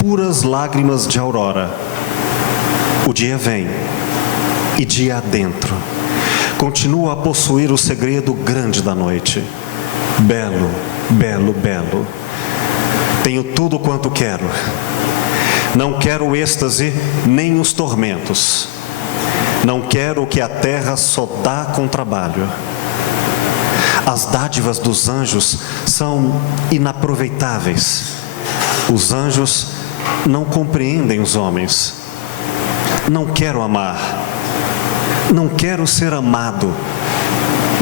puras lágrimas de aurora. O dia vem, e dia adentro, continua a possuir o segredo grande da noite. Belo, belo, belo. Tenho tudo quanto quero. Não quero o êxtase, nem os tormentos. Não quero o que a terra só dá com trabalho. As dádivas dos anjos são inaproveitáveis. Os anjos não compreendem os homens. Não quero amar. Não quero ser amado.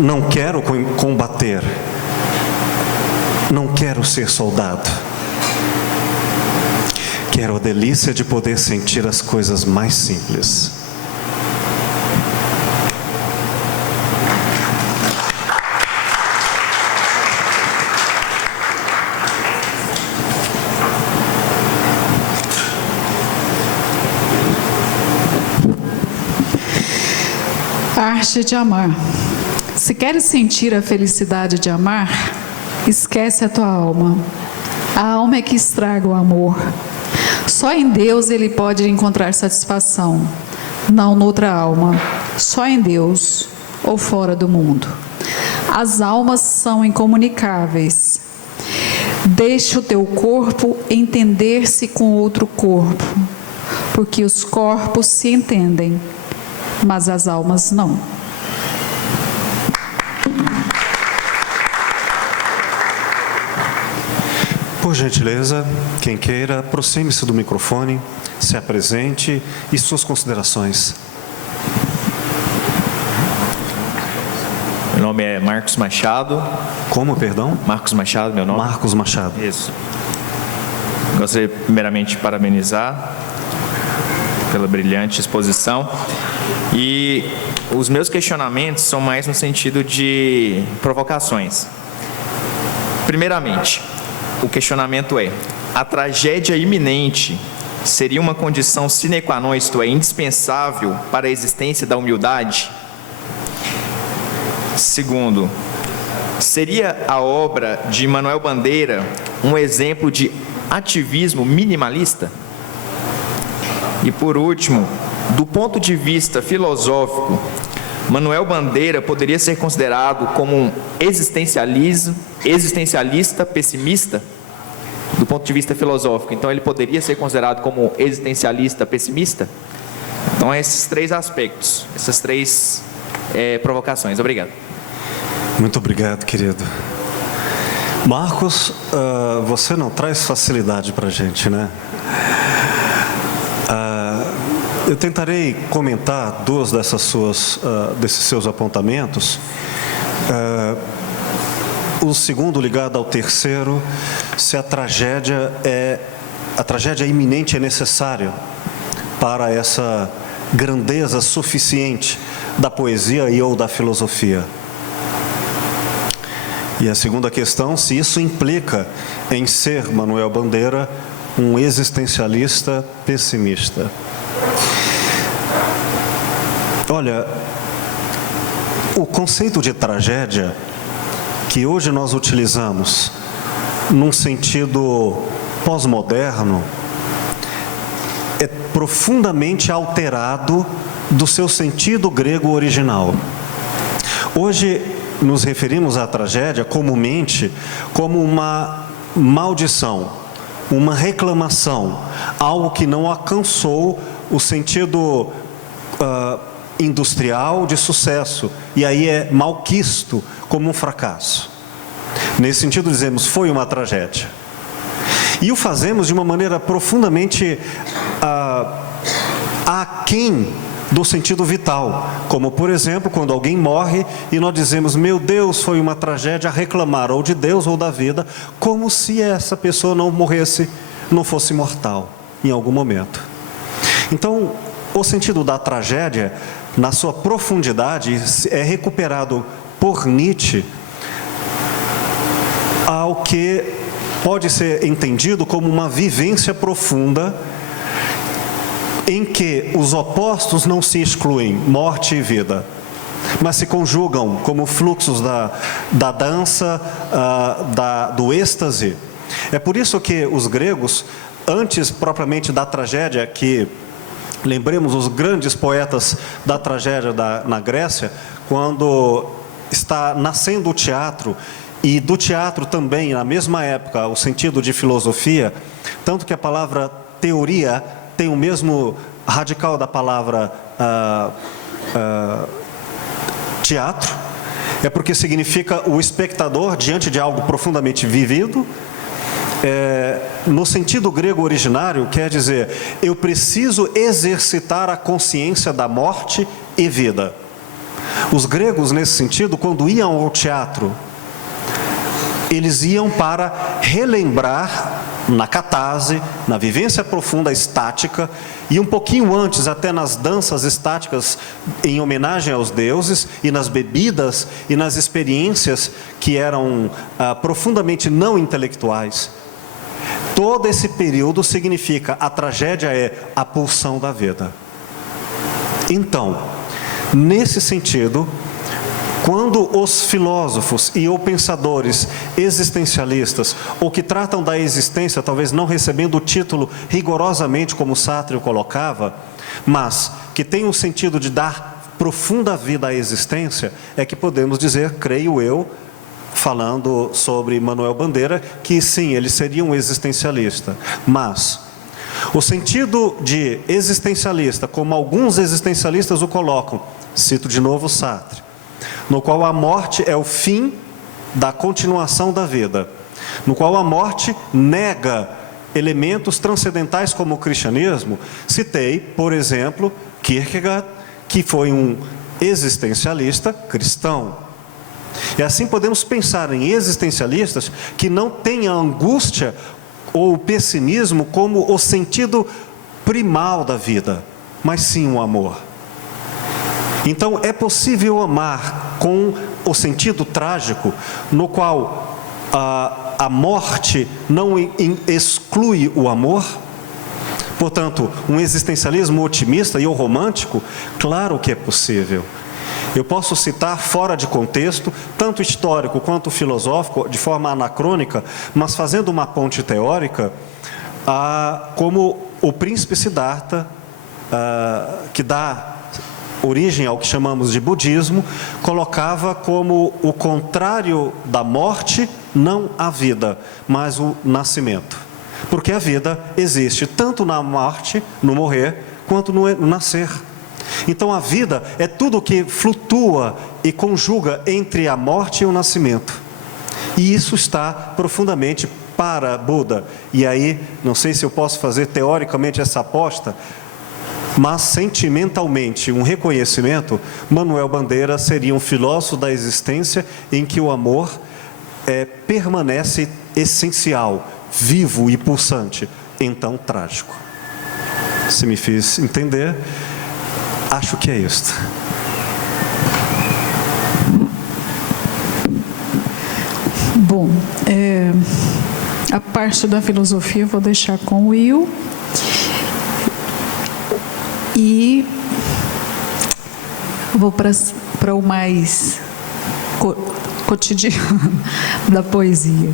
Não quero combater. Não quero ser soldado. Quero a delícia de poder sentir as coisas mais simples. Arte de amar. Se queres sentir a felicidade de amar, esquece a tua alma. A alma é que estraga o amor. Só em Deus ele pode encontrar satisfação, não noutra alma. Só em Deus ou fora do mundo. As almas são incomunicáveis. Deixa o teu corpo entender-se com outro corpo, porque os corpos se entendem, mas as almas não. Por gentileza, quem queira, aproxime-se do microfone, se apresente e suas considerações. Meu nome é Marcos Machado. Como, perdão? Marcos Machado, meu nome. Marcos Machado. Isso. Gostaria primeiramente de parabenizar pela brilhante exposição. E os meus questionamentos são mais no sentido de provocações. Primeiramente, o questionamento é: a tragédia iminente seria uma condição sine qua non, isto é, indispensável para a existência da humildade? Segundo, seria a obra de Manuel Bandeira um exemplo de ativismo minimalista? E por último, do ponto de vista filosófico, Manuel Bandeira poderia ser considerado como um existencialista pessimista? Do ponto de vista filosófico, então ele poderia ser considerado como existencialista pessimista? Então, esses três aspectos, essas três provocações. Obrigado. Muito obrigado, querido. Marcos, você não traz facilidade para a gente, né? Eu tentarei comentar duas desses seus apontamentos o segundo ligado ao terceiro, se a tragédia iminente é necessária para essa grandeza suficiente da poesia e ou da filosofia. E a segunda questão, se isso implica em ser, Manuel Bandeira, um existencialista pessimista. Olha, o conceito de tragédia que hoje nós utilizamos num sentido pós-moderno é profundamente alterado do seu sentido grego original. Hoje nos referimos à tragédia comumente como uma maldição, uma reclamação, algo que não alcançou o sentido industrial de sucesso, e aí é malquisto como um fracasso. Nesse sentido dizemos, foi uma tragédia. E o fazemos de uma maneira profundamente aquém do sentido vital, como por exemplo, quando alguém morre e nós dizemos, meu Deus, foi uma tragédia, a reclamar ou de Deus ou da vida, como se essa pessoa não morresse, não fosse mortal em algum momento. Então, o sentido da tragédia, na sua profundidade, é recuperado por Nietzsche ao que pode ser entendido como uma vivência profunda em que os opostos não se excluem, morte e vida, mas se conjugam como fluxos da dança, do êxtase. É por isso que os gregos, antes propriamente da tragédia, que lembremos os grandes poetas da tragédia na Grécia, quando está nascendo o teatro, e do teatro também, na mesma época, o sentido de filosofia, tanto que a palavra teoria tem o mesmo radical da palavra teatro, é porque significa o espectador diante de algo profundamente vivido. No sentido grego originário, quer dizer, eu preciso exercitar a consciência da morte e vida. Os gregos, nesse sentido, quando iam ao teatro, eles iam para relembrar na catarse, na vivência profunda estática, e um pouquinho antes, até nas danças estáticas em homenagem aos deuses, e nas bebidas e nas experiências que eram profundamente não intelectuais. Todo esse período significa, a tragédia é a pulsão da vida. Então, nesse sentido, quando os filósofos e ou pensadores existencialistas, ou que tratam da existência, talvez não recebendo o título rigorosamente como Sartre o colocava, mas que tem o sentido de dar profunda vida à existência, é que podemos dizer, creio eu, falando sobre Manuel Bandeira, que sim, ele seria um existencialista. Mas o sentido de existencialista, como alguns existencialistas o colocam, cito de novo Sartre, no qual a morte é o fim da continuação da vida, no qual a morte nega elementos transcendentais como o cristianismo. Citei, por exemplo, Kierkegaard, que foi um existencialista cristão. E assim podemos pensar em existencialistas que não têm a angústia ou o pessimismo como o sentido primal da vida, mas sim o amor. Então, é possível amar com o sentido trágico, no qual a morte não exclui o amor? Portanto, um existencialismo otimista e ou romântico, claro que é possível. Eu posso citar fora de contexto, tanto histórico quanto filosófico, de forma anacrônica, mas fazendo uma ponte teórica, como o príncipe Siddhartha, que dá origem ao que chamamos de budismo, colocava como o contrário da morte, não a vida, mas o nascimento. Porque a vida existe tanto na morte, no morrer, quanto no nascer. Então a vida é tudo que flutua e conjuga entre a morte e o nascimento. E isso está profundamente para Buda. E aí, não sei se eu posso fazer teoricamente essa aposta, mas sentimentalmente, um reconhecimento, Manuel Bandeira seria um filósofo da existência em que o amor permanece essencial, vivo e pulsante, então trágico. Se me fiz entender, acho que é isto. Bom, a parte da filosofia eu vou deixar com o Will. E vou para o mais cotidiano da poesia.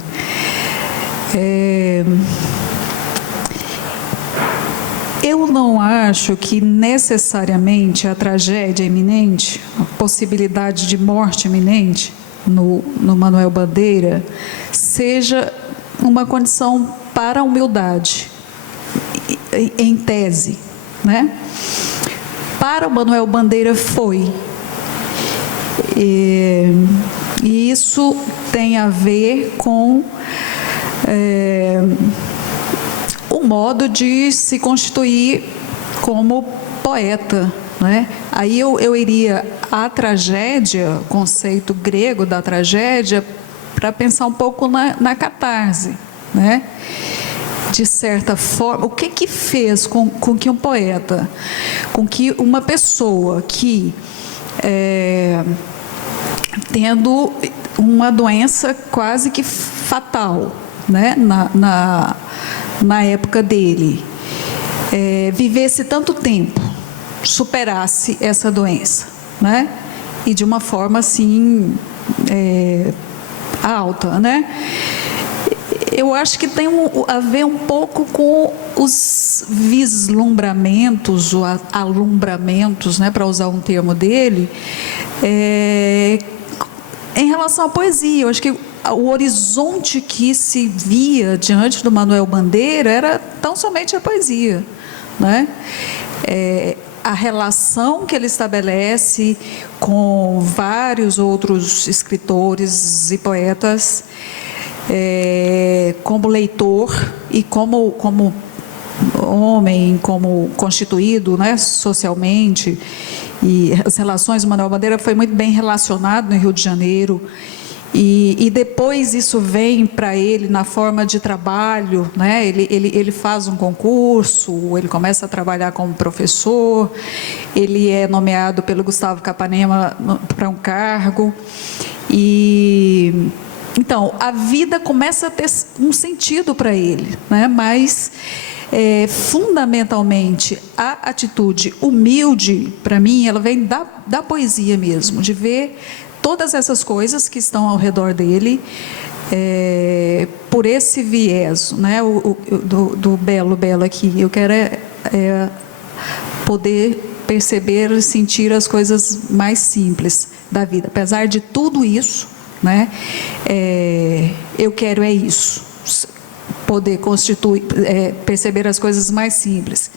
Eu não acho que necessariamente a tragédia iminente, a possibilidade de morte iminente no Manuel Bandeira, seja uma condição para a humildade, em tese, né? Para o Manuel Bandeira foi. E isso tem a ver com o modo de se constituir como poeta, né? Aí eu iria à tragédia, conceito grego da tragédia, para pensar um pouco na catarse, né? De certa forma, o que fez com que um poeta, com que uma pessoa que, tendo uma doença quase que fatal, né, na época dele, vivesse tanto tempo, superasse essa doença, né, e de uma forma assim alta, né? Eu acho que tem a ver um pouco com os vislumbramentos, ou alumbramentos, né, para usar um termo dele, em relação à poesia. Eu acho que o horizonte que se via diante do Manuel Bandeira era tão somente a poesia, né? A relação que ele estabelece com vários outros escritores e poetas, como leitor e como homem, como constituído, né, socialmente, e as relações do Manuel Bandeira foi muito bem relacionado no Rio de Janeiro, e depois isso vem para ele na forma de trabalho, né? Ele faz um concurso, ele começa a trabalhar como professor, ele é nomeado pelo Gustavo Capanema para um cargo, e então a vida começa a ter um sentido para ele, né? Mas fundamentalmente a atitude humilde, para mim, ela vem da poesia mesmo, de ver todas essas coisas que estão ao redor dele, por esse viés, né, do belo aqui. Eu quero poder perceber e sentir as coisas mais simples da vida. Apesar de tudo isso, né, eu quero isso, poder constituir, perceber as coisas mais simples.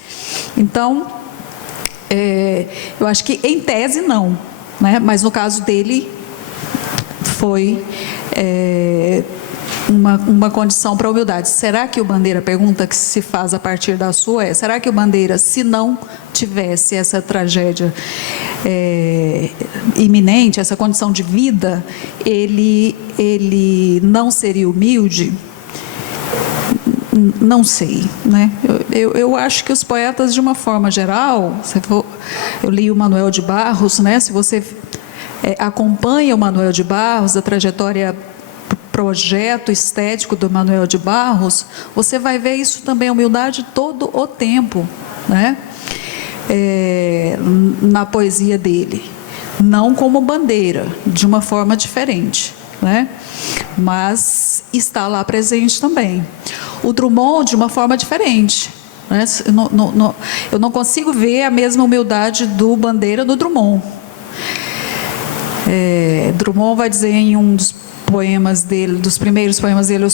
Então, eu acho que em tese não, né? Mas no caso dele foi uma condição para a humildade. Será que o Bandeira, pergunta que se faz a partir da sua, será que o Bandeira, se não tivesse essa tragédia iminente, essa condição de vida, ele não seria humilde? Não sei, né? Eu acho que os poetas, de uma forma geral, eu li o Manuel de Barros, né? Se você acompanha o Manuel de Barros, a trajetória, projeto estético do Manuel de Barros, você vai ver isso também, a humildade todo o tempo, né? Na poesia dele, não como Bandeira, de uma forma diferente, né? Mas está lá presente também. O Drummond, de uma forma diferente, né? Eu não consigo ver a mesma humildade do Bandeira no Drummond. Drummond vai dizer em um dos poemas dele, dos primeiros poemas dele,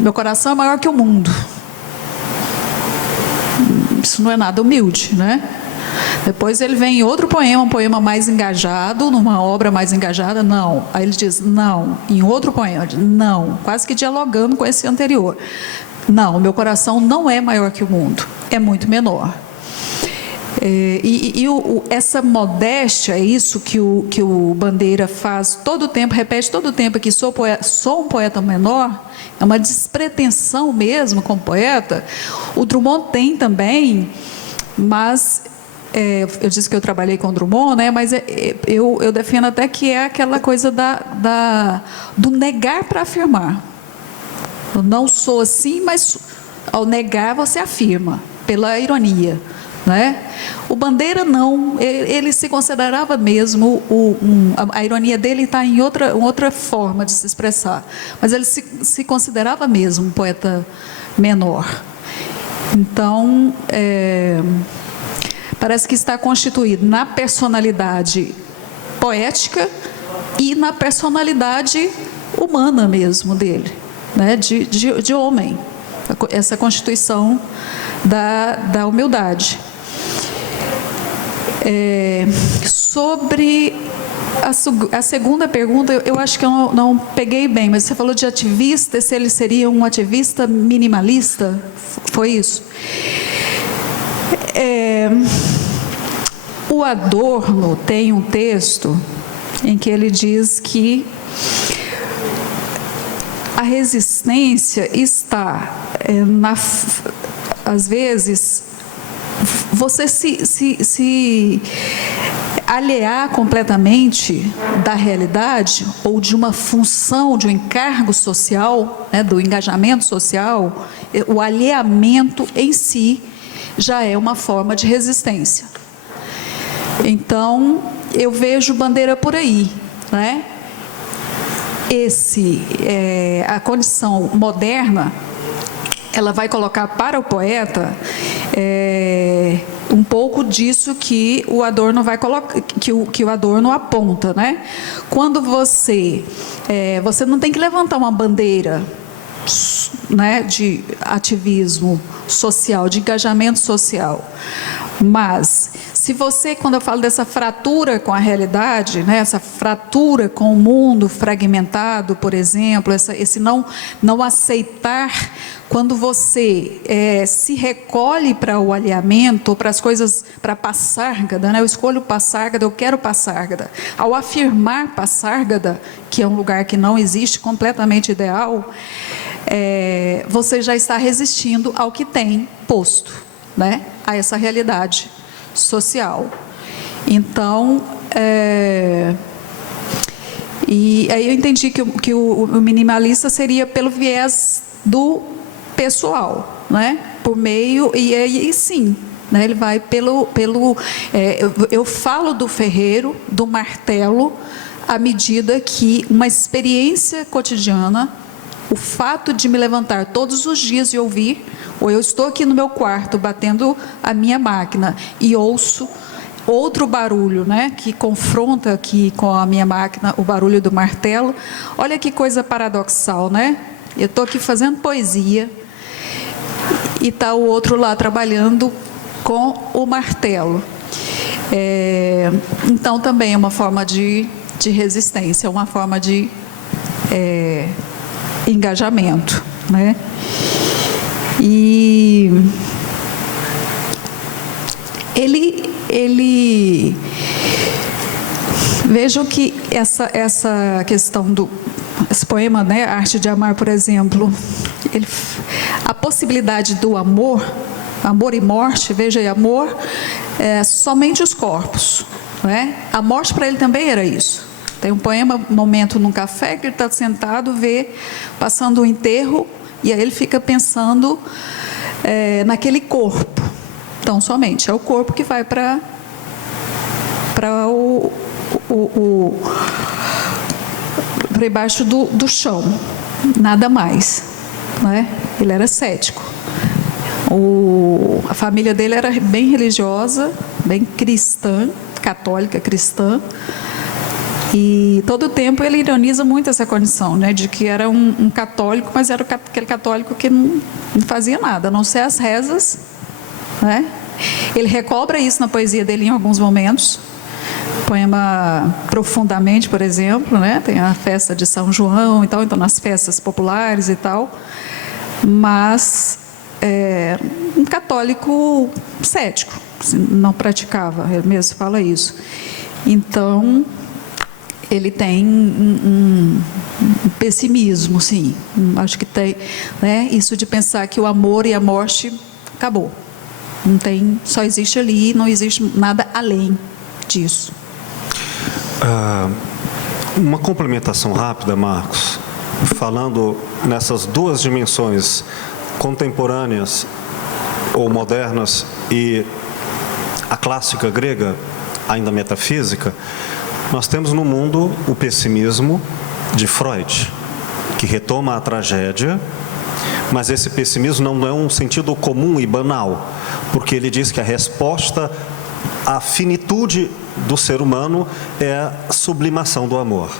meu coração é maior que o mundo. Isso não é nada humilde, né? Depois ele vem em outro poema, um poema mais engajado, numa obra mais engajada, não. Aí ele diz, não. Em outro poema, não. Quase que dialogando com esse anterior. Não, meu coração não é maior que o mundo, é muito menor. Essa modéstia, é isso que o Bandeira faz todo o tempo, repete todo o tempo aqui, sou um poeta menor, é uma despretensão mesmo como poeta. O Drummond tem também, mas eu disse que eu trabalhei com o Drummond, né? Mas eu defendo até que é aquela coisa do negar para afirmar. Eu não sou assim, mas ao negar você afirma, pela ironia. Né? O Bandeira não, ele se considerava mesmo, a ironia dele está em outra forma de se expressar, mas ele se considerava mesmo um poeta menor. Então, parece que está constituído na personalidade poética e na personalidade humana mesmo dele, né? de homem, essa constituição da humildade. Sobre a segunda pergunta, eu acho que eu não peguei bem, mas você falou de ativista, se ele seria um ativista minimalista, foi isso? O Adorno tem um texto em que ele diz que a resistência está, às vezes, você se alhear completamente da realidade ou de uma função, de um encargo social, né, do engajamento social, o alheamento em si já é uma forma de resistência. Então, eu vejo Bandeira por aí, né? A condição moderna, ela vai colocar para o poeta um pouco disso que o Adorno vai colocar, que o Adorno aponta, né? Quando você não tem que levantar uma bandeira, né, de ativismo social, de engajamento social, mas se você, quando eu falo dessa fratura com a realidade, né, essa fratura com o mundo fragmentado, por exemplo, esse não aceitar, quando você se recolhe para o alinhamento, ou para as coisas, para Passárgada, né, eu escolho Passárgada, eu quero Passárgada. Ao afirmar Passárgada, que é um lugar que não existe, completamente ideal, você já está resistindo ao que tem posto, né, a essa realidade social. Então, e aí eu entendi que o minimalista seria pelo viés do pessoal, né? Por meio, e sim, né? Ele vai eu falo do ferreiro, do martelo, à medida que uma experiência cotidiana, o fato de me levantar todos os dias e ouvir, ou eu estou aqui no meu quarto batendo a minha máquina e ouço outro barulho, né, que confronta aqui com a minha máquina, o barulho do martelo. Olha que coisa paradoxal, né? Eu estou aqui fazendo poesia e está o outro lá trabalhando com o martelo. Então também é uma forma de resistência, uma forma de engajamento, né? E ele vejo que essa questão esse poema, né, Arte de Amar, por exemplo, a possibilidade do amor e morte, veja aí, amor somente os corpos, né? A morte para ele também era isso. Tem um poema, Momento num Café, que ele está sentado, passando um enterro, e aí ele fica pensando naquele corpo. Então, somente é o corpo que vai para debaixo do chão, nada mais, né? Ele era cético. A família dele era bem religiosa, bem cristã, católica cristã, e todo o tempo ele ironiza muito essa condição, né, de que era um católico, mas era aquele católico que não fazia nada, a não ser as rezas, né? Ele recobra isso na poesia dele em alguns momentos. Poema Profundamente, por exemplo, né? Tem a festa de São João e tal, então nas festas populares e tal, mas um católico cético, não praticava, ele mesmo fala isso. Então, ele tem um pessimismo, sim. Acho que tem, né, isso de pensar que o amor e a morte acabou. Não tem, só existe ali, não existe nada além disso. Uma complementação rápida, Marcos, falando nessas duas dimensões contemporâneas ou modernas e a clássica grega, ainda metafísica. Nós temos no mundo o pessimismo de Freud, que retoma a tragédia, mas esse pessimismo não é um sentido comum e banal, porque ele diz que a resposta à finitude do ser humano é a sublimação do amor.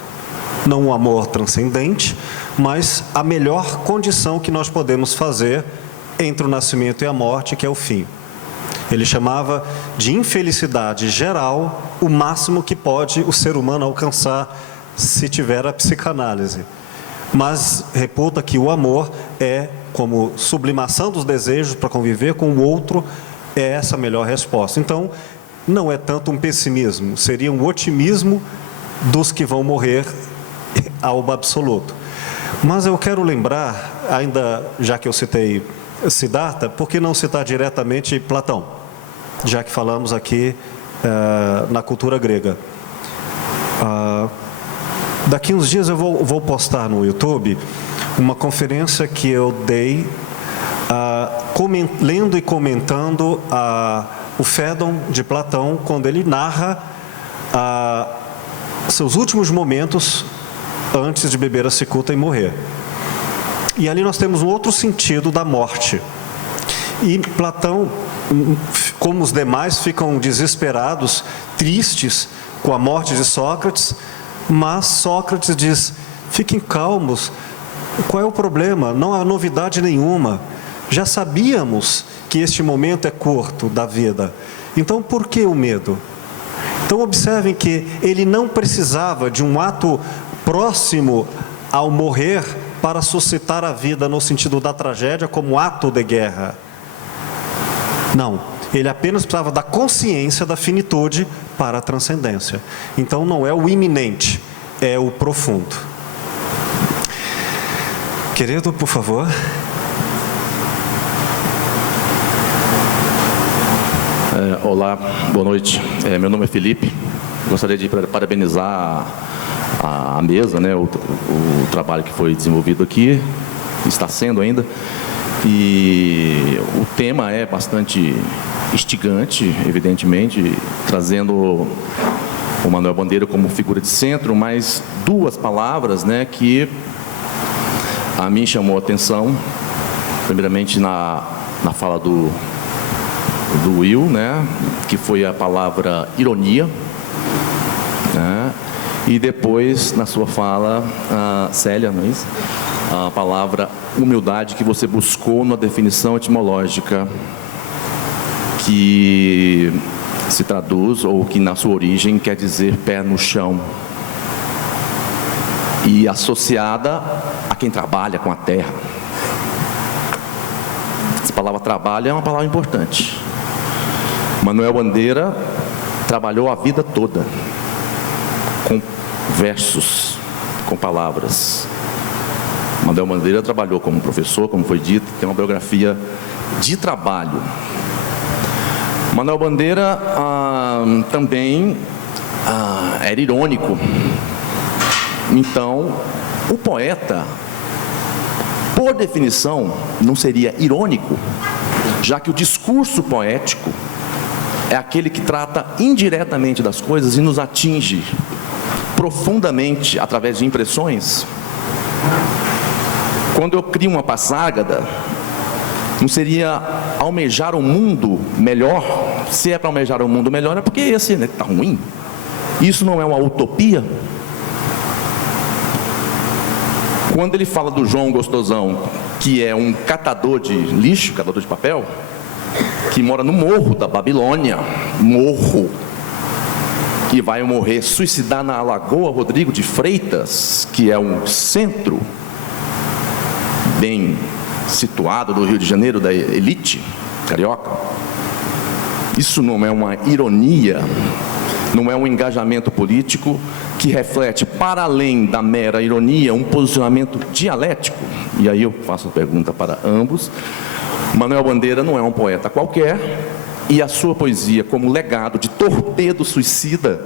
Não o amor transcendente, mas a melhor condição que nós podemos fazer entre o nascimento e a morte, que é o fim. Ele chamava de infelicidade geral o máximo que pode o ser humano alcançar se tiver a psicanálise. Mas reputa que o amor é como sublimação dos desejos para conviver com o outro, é essa a melhor resposta. Então, não é tanto um pessimismo, seria um otimismo dos que vão morrer ao absoluto. Mas eu quero lembrar, ainda já que eu citei Siddhartha, por que não citar diretamente Platão? Já que falamos aqui na cultura grega. Daqui uns dias eu vou postar no YouTube uma conferência que eu dei lendo e comentando o Fédon de Platão, quando ele narra seus últimos momentos antes de beber a cicuta e morrer. E ali nós temos um outro sentido da morte. E Platão, como os demais, ficam desesperados, tristes com a morte de Sócrates, mas Sócrates diz: fiquem calmos, qual é o problema? Não há novidade nenhuma, já sabíamos que este momento é curto da vida, então por que o medo? Então observem que ele não precisava de um ato próximo ao morrer para suscitar a vida no sentido da tragédia como ato de guerra. Não, ele apenas precisava da consciência da finitude para a transcendência. Então não é o iminente, é o profundo. Querido, por favor. Olá, boa noite. Meu nome é Felipe. Gostaria de parabenizar a mesa, né, o trabalho que foi desenvolvido aqui, está sendo ainda. E o tema é bastante instigante, evidentemente, trazendo o Manuel Bandeira como figura de centro, mas duas palavras, né, que a mim chamou a atenção. Primeiramente na fala do Will, né, que foi a palavra ironia, né, e depois na sua fala, Célia, não é isso? A palavra humildade, que você buscou na definição etimológica, que se traduz, ou que na sua origem quer dizer pé no chão, e associada a quem trabalha com a terra. Essa palavra trabalho é uma palavra importante. Manuel Bandeira trabalhou a vida toda com versos, com palavras. Manuel Bandeira trabalhou como professor, como foi dito, tem uma biografia de trabalho. Manuel Bandeira também era irônico. Então, o poeta, por definição, não seria irônico, já que o discurso poético é aquele que trata indiretamente das coisas e nos atinge profundamente através de impressões. Quando eu crio uma passágada, não seria almejar um mundo melhor? Se é para almejar um mundo melhor, é porque esse está ruim. Isso não é uma utopia? Quando ele fala do João Gostosão, que é um catador de lixo, catador de papel, que mora no morro da Babilônia, morro, que vai morrer, suicidar na Lagoa Rodrigo de Freitas, que é um centro bem situado do Rio de Janeiro, da elite carioca. Isso não é uma ironia, não é um engajamento político que reflete, para além da mera ironia, um posicionamento dialético? E aí eu faço a pergunta para ambos. Manuel Bandeira não é um poeta qualquer, e a sua poesia, como legado de torpedo suicida,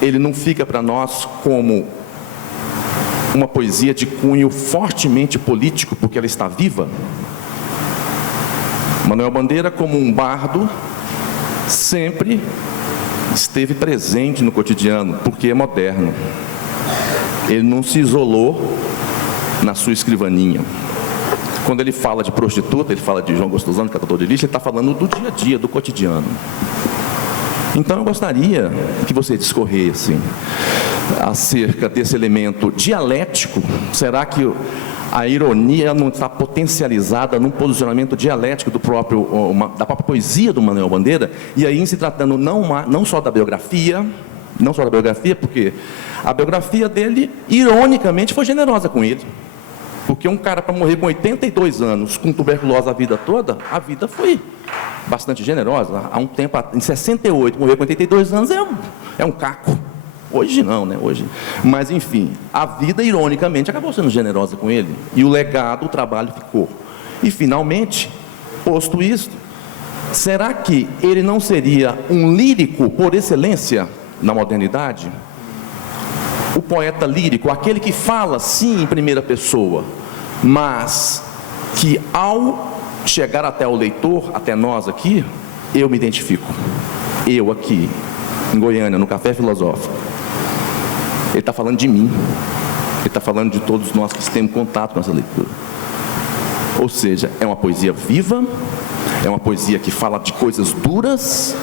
ele não fica para nós como uma poesia de cunho fortemente político, porque ela está viva? Manuel Bandeira, como um bardo, sempre esteve presente no cotidiano, porque é moderno. Ele não se isolou na sua escrivaninha. Quando ele fala de prostituta, ele fala de João Gostosano, catador de lixo, ele está falando do dia a dia, do cotidiano. Então eu gostaria que você discorresse acerca desse elemento dialético. Será que a ironia não está potencializada num posicionamento dialético da própria poesia do Manuel Bandeira? E aí, se tratando não só da biografia, porque a biografia dele, ironicamente, foi generosa com ele. Porque um cara, para morrer com 82 anos, com tuberculose a vida toda, a vida foi bastante generosa. Há um tempo, em 68, morrer com 82 anos é um caco. Hoje não, né? Hoje. Mas, enfim, a vida, ironicamente, acabou sendo generosa com ele. E o legado, o trabalho ficou. E, finalmente, posto isto, será que ele não seria um lírico por excelência na modernidade? O poeta lírico, aquele que fala, sim, em primeira pessoa, mas que, ao chegar até o leitor, até nós aqui, eu me identifico. Eu aqui, em Goiânia, no Café Filosófico. Ele está falando de mim. Ele está falando de todos nós que temos contato com essa leitura. Ou seja, é uma poesia viva, é uma poesia que fala de coisas duras,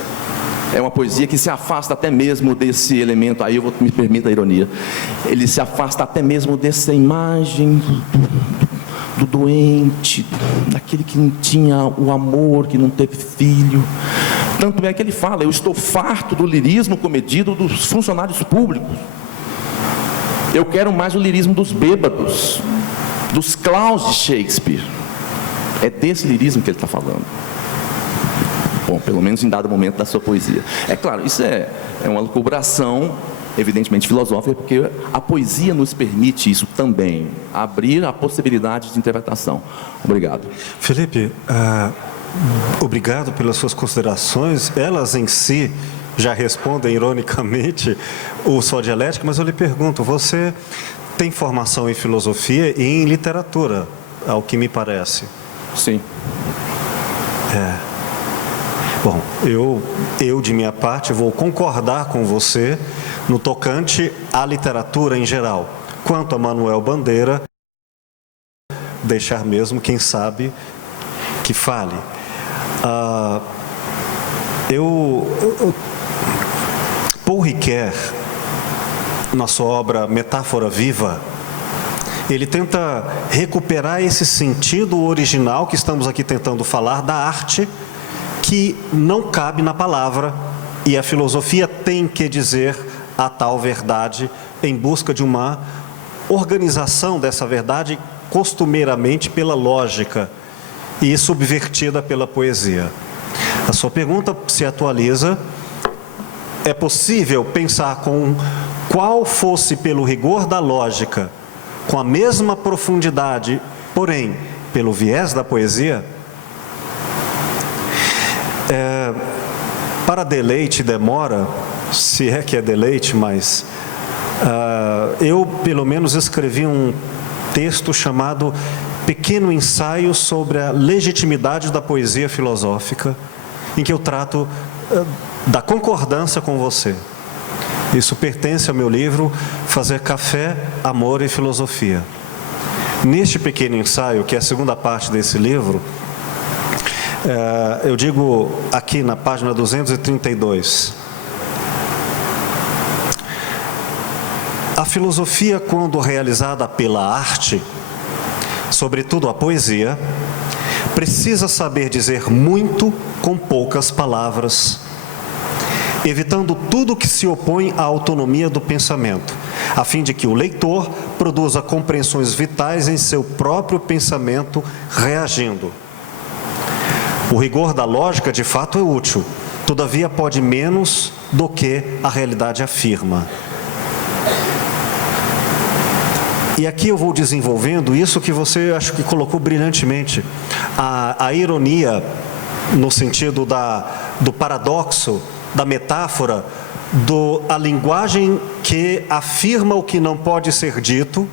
é uma poesia que se afasta até mesmo desse elemento, aí me permita a ironia, ele se afasta até mesmo dessa imagem do doente, daquele que não tinha o amor, que não teve filho. Tanto é que ele fala: eu estou farto do lirismo comedido dos funcionários públicos. Eu quero mais o lirismo dos bêbados, dos clowns de Shakespeare. É desse lirismo que ele está falando. Bom, pelo menos em dado momento da sua poesia. É claro, isso é uma lucubração, evidentemente filosófica, porque a poesia nos permite isso também, abrir a possibilidade de interpretação. Obrigado. Felipe, obrigado pelas suas considerações. Elas em si já respondem ironicamente o só dialética, mas eu lhe pergunto, você tem formação em filosofia e em literatura, ao que me parece? Sim. Bom, eu de minha parte vou concordar com você no tocante à literatura em geral. Quanto a Manuel Bandeira, deixar mesmo quem sabe que fale. Paul Ricoeur, na sua obra Metáfora Viva, ele tenta recuperar esse sentido original que estamos aqui tentando falar da arte, que não cabe na palavra, e a filosofia tem que dizer a tal verdade em busca de uma organização dessa verdade costumeiramente pela lógica e subvertida pela poesia. A sua pergunta se atualiza. É possível pensar com qual fosse pelo rigor da lógica, com a mesma profundidade, porém, pelo viés da poesia? Para deleite e demora, se é que é deleite, mas eu, pelo menos, escrevi um texto chamado Pequeno Ensaio sobre a Legitimidade da Poesia Filosófica, em que eu trato da concordância com você. Isso pertence ao meu livro Fazer Café, Amor e Filosofia. Neste pequeno ensaio, que é a segunda parte desse livro, eu digo aqui na página 232, a filosofia, quando realizada pela arte, sobretudo a poesia, precisa saber dizer muito com poucas palavras, evitando tudo que se opõe à autonomia do pensamento, a fim de que o leitor produza compreensões vitais em seu próprio pensamento, reagindo. O rigor da lógica, de fato, é útil, todavia pode menos do que a realidade afirma. E aqui eu vou desenvolvendo isso que você acho que colocou brilhantemente. A ironia, no sentido do paradoxo, da metáfora, a linguagem que afirma o que não pode ser dito,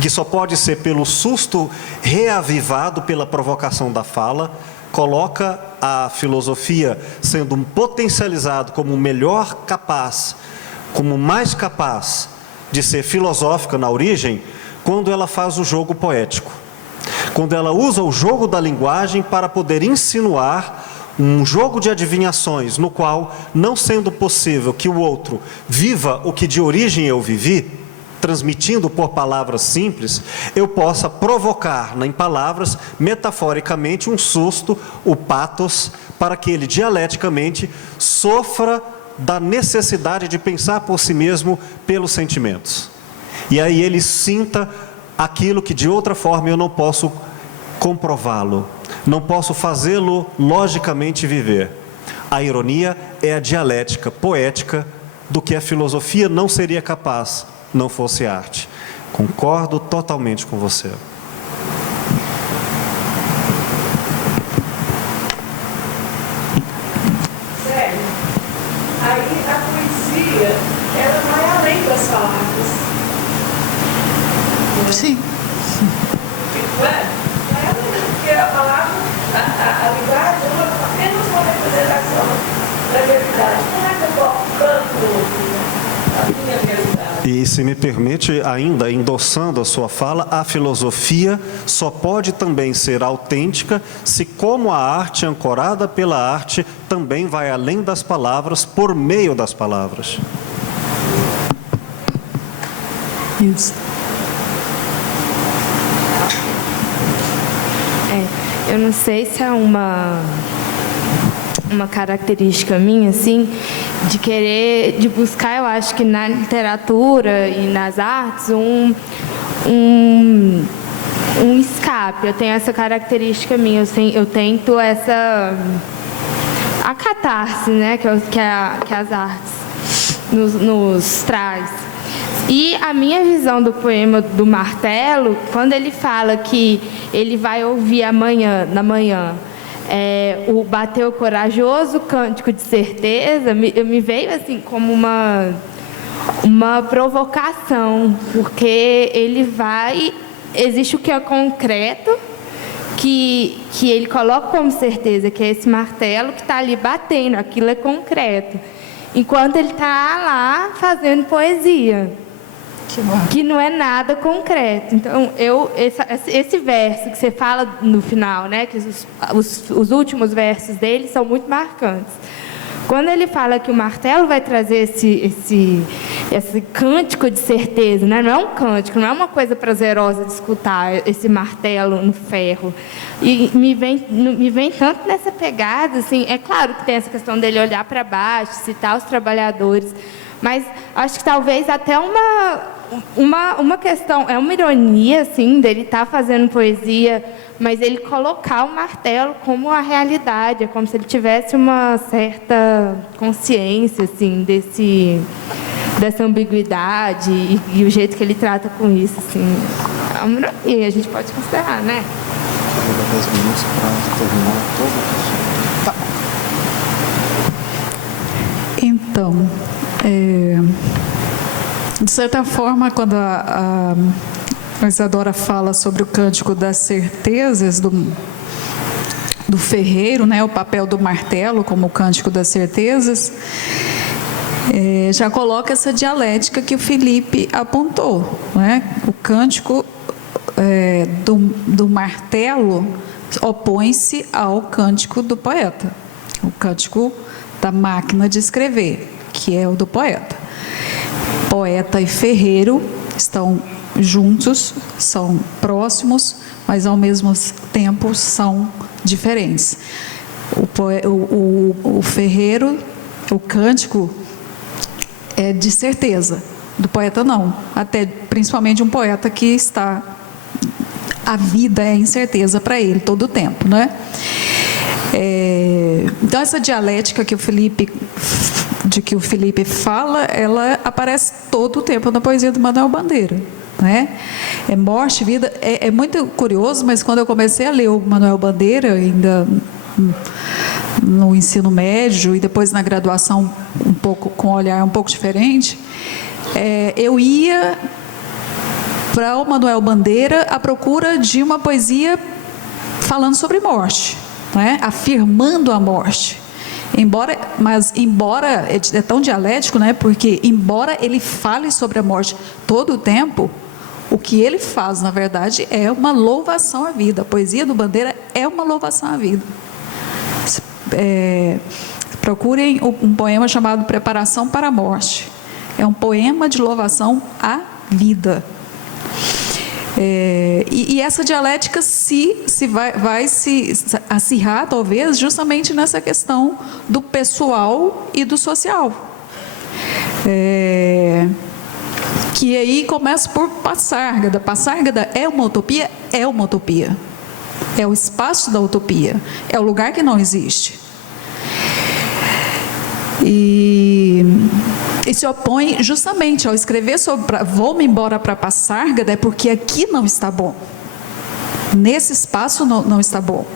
que só pode ser pelo susto reavivado pela provocação da fala, coloca a filosofia sendo potencializado como melhor capaz, como mais capaz de ser filosófica na origem, quando ela faz o jogo poético. Quando ela usa o jogo da linguagem para poder insinuar um jogo de adivinhações, no qual, não sendo possível que o outro viva o que de origem eu vivi, transmitindo por palavras simples, eu possa provocar em palavras, metaforicamente, um susto, o pathos, para que ele dialeticamente sofra da necessidade de pensar por si mesmo pelos sentimentos. E aí ele sinta aquilo que de outra forma eu não posso comprová-lo, não posso fazê-lo logicamente viver. A ironia é a dialética poética do que a filosofia não seria capaz, não fosse arte. Concordo totalmente com você. Sério, aí a poesia, ela vai além das palavras. Sim. Não é? Vai além, porque a palavra, a linguagem, é apenas uma representação da realidade. Como é que eu canto a minha realidade? E se me permite, ainda endossando a sua fala, a filosofia só pode também ser autêntica se, como a arte ancorada pela arte, também vai além das palavras, por meio das palavras. Isso. Eu não sei se é uma característica minha, assim, de buscar, eu acho que na literatura e nas artes, um escape. Eu tenho essa característica minha, eu tento a catarse, né, que as artes nos traz. E a minha visão do poema do Martelo, quando ele fala que ele vai ouvir na manhã, o bateu corajoso, cântico de certeza, me veio assim como uma provocação, porque existe o que é concreto, que ele coloca como certeza, que é esse martelo que está ali batendo, aquilo é concreto, enquanto ele está lá fazendo poesia, que não é nada concreto. Então, esse verso que você fala no final, né, que os últimos versos dele são muito marcantes. Quando ele fala que o martelo vai trazer esse cântico de certeza, né? Não é um cântico, não é uma coisa prazerosa de escutar esse martelo no ferro. E me vem tanto nessa pegada, assim, é claro que tem essa questão dele olhar para baixo, citar os trabalhadores, mas acho que talvez até uma questão, é uma ironia, assim, dele estar fazendo poesia, mas ele colocar o martelo como a realidade, é como se ele tivesse uma certa consciência, assim, dessa ambiguidade e o jeito que ele trata com isso, assim, é uma ironia, a gente pode considerar, né? Então, de certa forma, quando a Isadora fala sobre o cântico das certezas do ferreiro, né, o papel do martelo como o cântico das certezas, já coloca essa dialética que o Felipe apontou, né? O cântico do martelo opõe-se ao cântico do poeta, o cântico da máquina de escrever, que é o do poeta. Poeta e ferreiro estão juntos, são próximos, mas ao mesmo tempo são diferentes. O ferreiro, o cântico é de certeza, do poeta não, até principalmente um poeta que a vida é incerteza para ele todo o tempo, né? Então, essa dialética que o Felipe fala, ela aparece todo o tempo na poesia do Manuel Bandeira, né? Morte, vida, é muito curioso, mas quando eu comecei a ler o Manuel Bandeira, ainda no ensino médio e depois na graduação, um pouco com um olhar um pouco diferente, eu ia para o Manuel Bandeira à procura de uma poesia falando sobre morte, né? Afirmando a morte. Embora é tão dialético, né? Porque embora ele fale sobre a morte todo o tempo, o que ele faz, na verdade, é uma louvação à vida. A poesia do Bandeira é uma louvação à vida. Procurem um poema chamado Preparação para a Morte. É um poema de louvação à vida. E essa dialética vai se acirrar, talvez, justamente nessa questão do pessoal e do social. Que aí começa por Passárgada. Passárgada é uma utopia? É uma utopia. É o espaço da utopia. É o lugar que não existe. E se opõe justamente ao escrever sobre vou-me embora para Passárgada, é porque aqui não está bom. Nesse espaço não está bom.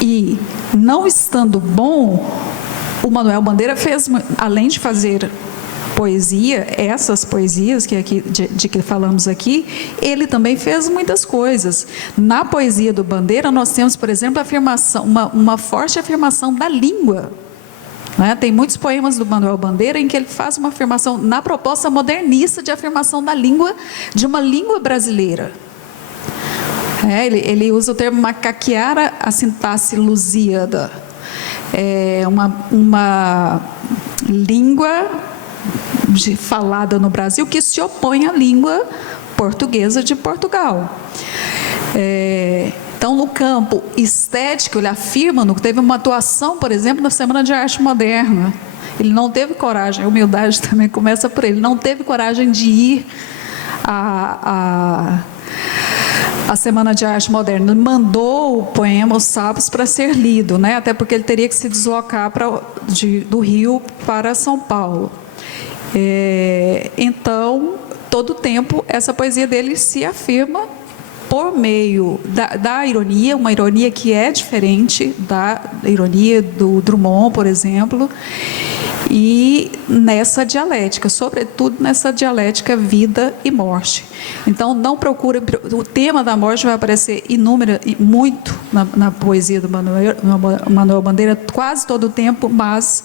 E não estando bom, o Manuel Bandeira fez, além de fazer poesia, essas poesias de que falamos aqui, ele também fez muitas coisas. Na poesia do Bandeira, nós temos, por exemplo, uma forte afirmação da língua. Né? Tem muitos poemas do Manuel Bandeira em que ele faz uma afirmação, na proposta modernista de afirmação da língua, de uma língua brasileira. Ele usa o termo macaquear a sintaxe lusíada. Uma língua falada no Brasil que se opõe à língua portuguesa de Portugal. Então, no campo estético, ele afirma, teve uma atuação, por exemplo, na Semana de Arte Moderna. Ele não teve coragem, a humildade também começa por ele, não teve coragem de ir à Semana de Arte Moderna. Ele mandou o poema Os Sapos para ser lido, né? Até porque ele teria que se deslocar do Rio para São Paulo. Então, todo o tempo, essa poesia dele se afirma por meio da ironia, uma ironia que é diferente da ironia do Drummond, por exemplo, e nessa dialética, sobretudo nessa dialética vida e morte. Então, não procura, o tema da morte vai aparecer muito na poesia do Manuel Bandeira, quase todo o tempo, mas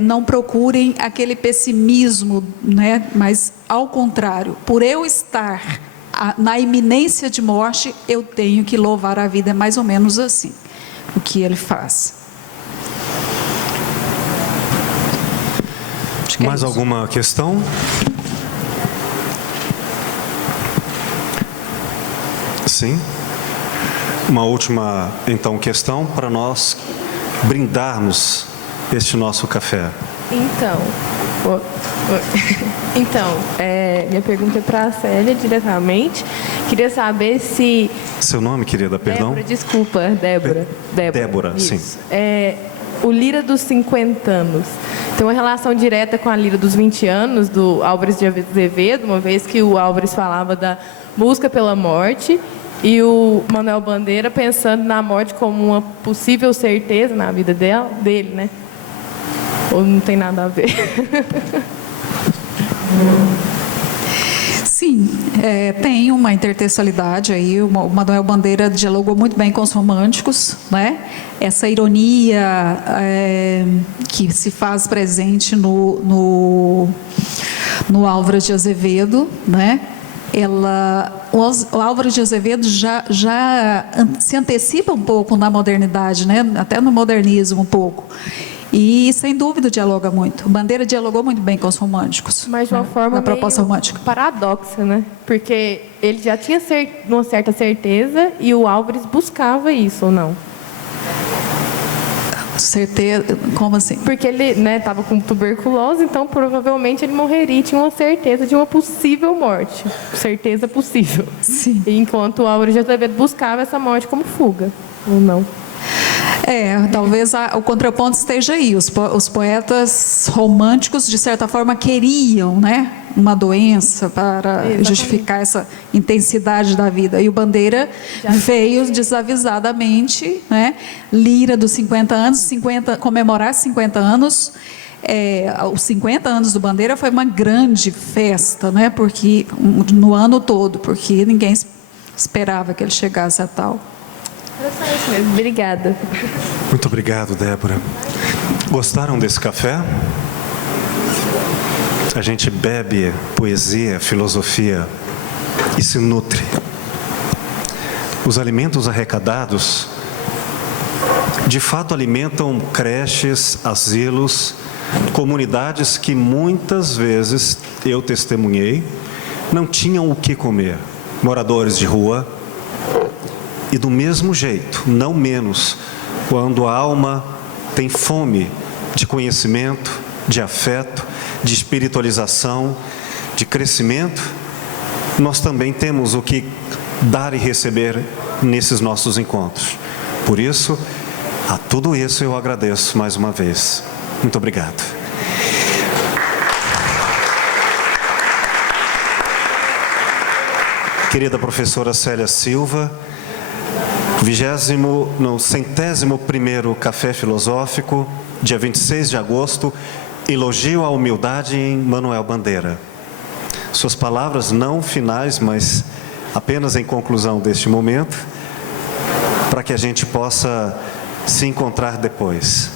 não procurem aquele pessimismo, né? Mas, ao contrário, por eu estar na iminência de morte, eu tenho que louvar a vida. É mais ou menos assim o que ele faz. Mais alguma questão? Sim. Uma última, então, questão para nós brindarmos este nosso café. Minha pergunta é para a Célia diretamente. Queria saber se... Seu nome, querida, perdão? Débora, Débora, isso. sim. O Lira dos 50 anos tem uma relação direta com a Lira dos 20 anos, do Álvares de Azevedo, uma vez que o Álvares falava da busca pela morte e o Manuel Bandeira pensando na morte como uma possível certeza na vida dele, né? Ou não tem nada a ver? Sim, tem uma intertextualidade aí. O Manuel Bandeira dialogou muito bem com os românticos, né? Essa ironia que se faz presente no Álvares de Azevedo, né? O Álvares de Azevedo já se antecipa um pouco na modernidade, né? Até no modernismo um pouco. E, sem dúvida, dialoga muito. O Bandeira dialogou muito bem com os românticos. Mas de uma forma na proposta meio romântica. paradoxa, né? Porque ele já tinha uma certa certeza e o Álvares buscava isso, ou não? Certeza? Como assim? Porque ele estava com tuberculose, então provavelmente ele morreria e tinha uma certeza de uma possível morte. Certeza possível. Sim. Enquanto o Álvares de Azevedo buscava essa morte como fuga, ou não? Talvez o contraponto esteja aí. Os poetas românticos, de certa forma, queriam, né, uma doença para justificar essa intensidade da vida. E o Bandeira veio desavisadamente, né, lira dos 50 anos, comemorar 50 anos. Os 50 anos do Bandeira foi uma grande festa, né, porque, no ano todo, porque ninguém esperava que ele chegasse a tal. Era só isso mesmo. Obrigada. Muito obrigado, Débora. Gostaram desse café? A gente bebe poesia, filosofia e se nutre. Os alimentos arrecadados, de fato, alimentam creches, asilos, comunidades que muitas vezes eu testemunhei, não tinham o que comer. Moradores de rua. E do mesmo jeito, não menos, quando a alma tem fome de conhecimento, de afeto, de espiritualização, de crescimento, nós também temos o que dar e receber nesses nossos encontros. Por isso, a tudo isso eu agradeço mais uma vez. Muito obrigado. Querida professora Célia Silva, 101º Café Filosófico, dia 26 de agosto, elogio à humildade em Manuel Bandeira. Suas palavras não finais, mas apenas em conclusão deste momento, para que a gente possa se encontrar depois.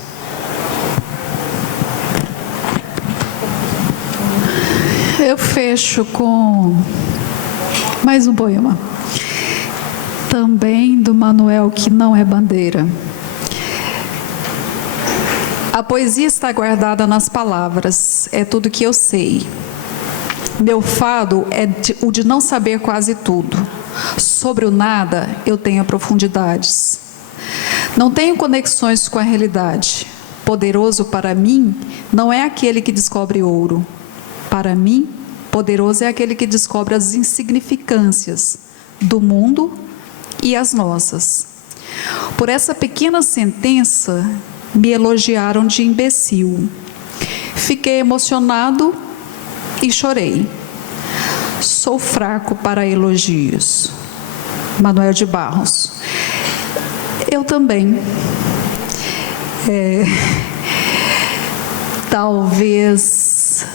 Eu fecho com mais um poema. Também do Manuel, que não é Bandeira. A poesia está guardada nas palavras, é tudo que eu sei. Meu fado é o de não saber quase tudo. Sobre o nada, eu tenho profundidades. Não tenho conexões com a realidade. Poderoso para mim não é aquele que descobre ouro. Para mim, poderoso é aquele que descobre as insignificâncias do mundo e as nossas. Por essa pequena sentença, me elogiaram de imbecil. Fiquei emocionado e chorei. Sou fraco para elogios. Manuel de Barros. Eu também. Talvez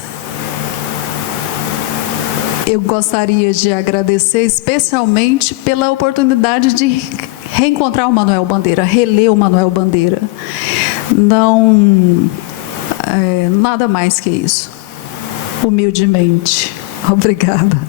eu gostaria de agradecer especialmente pela oportunidade de reencontrar o Manuel Bandeira, reler o Manuel Bandeira. Não, nada mais que isso. Humildemente. Obrigada.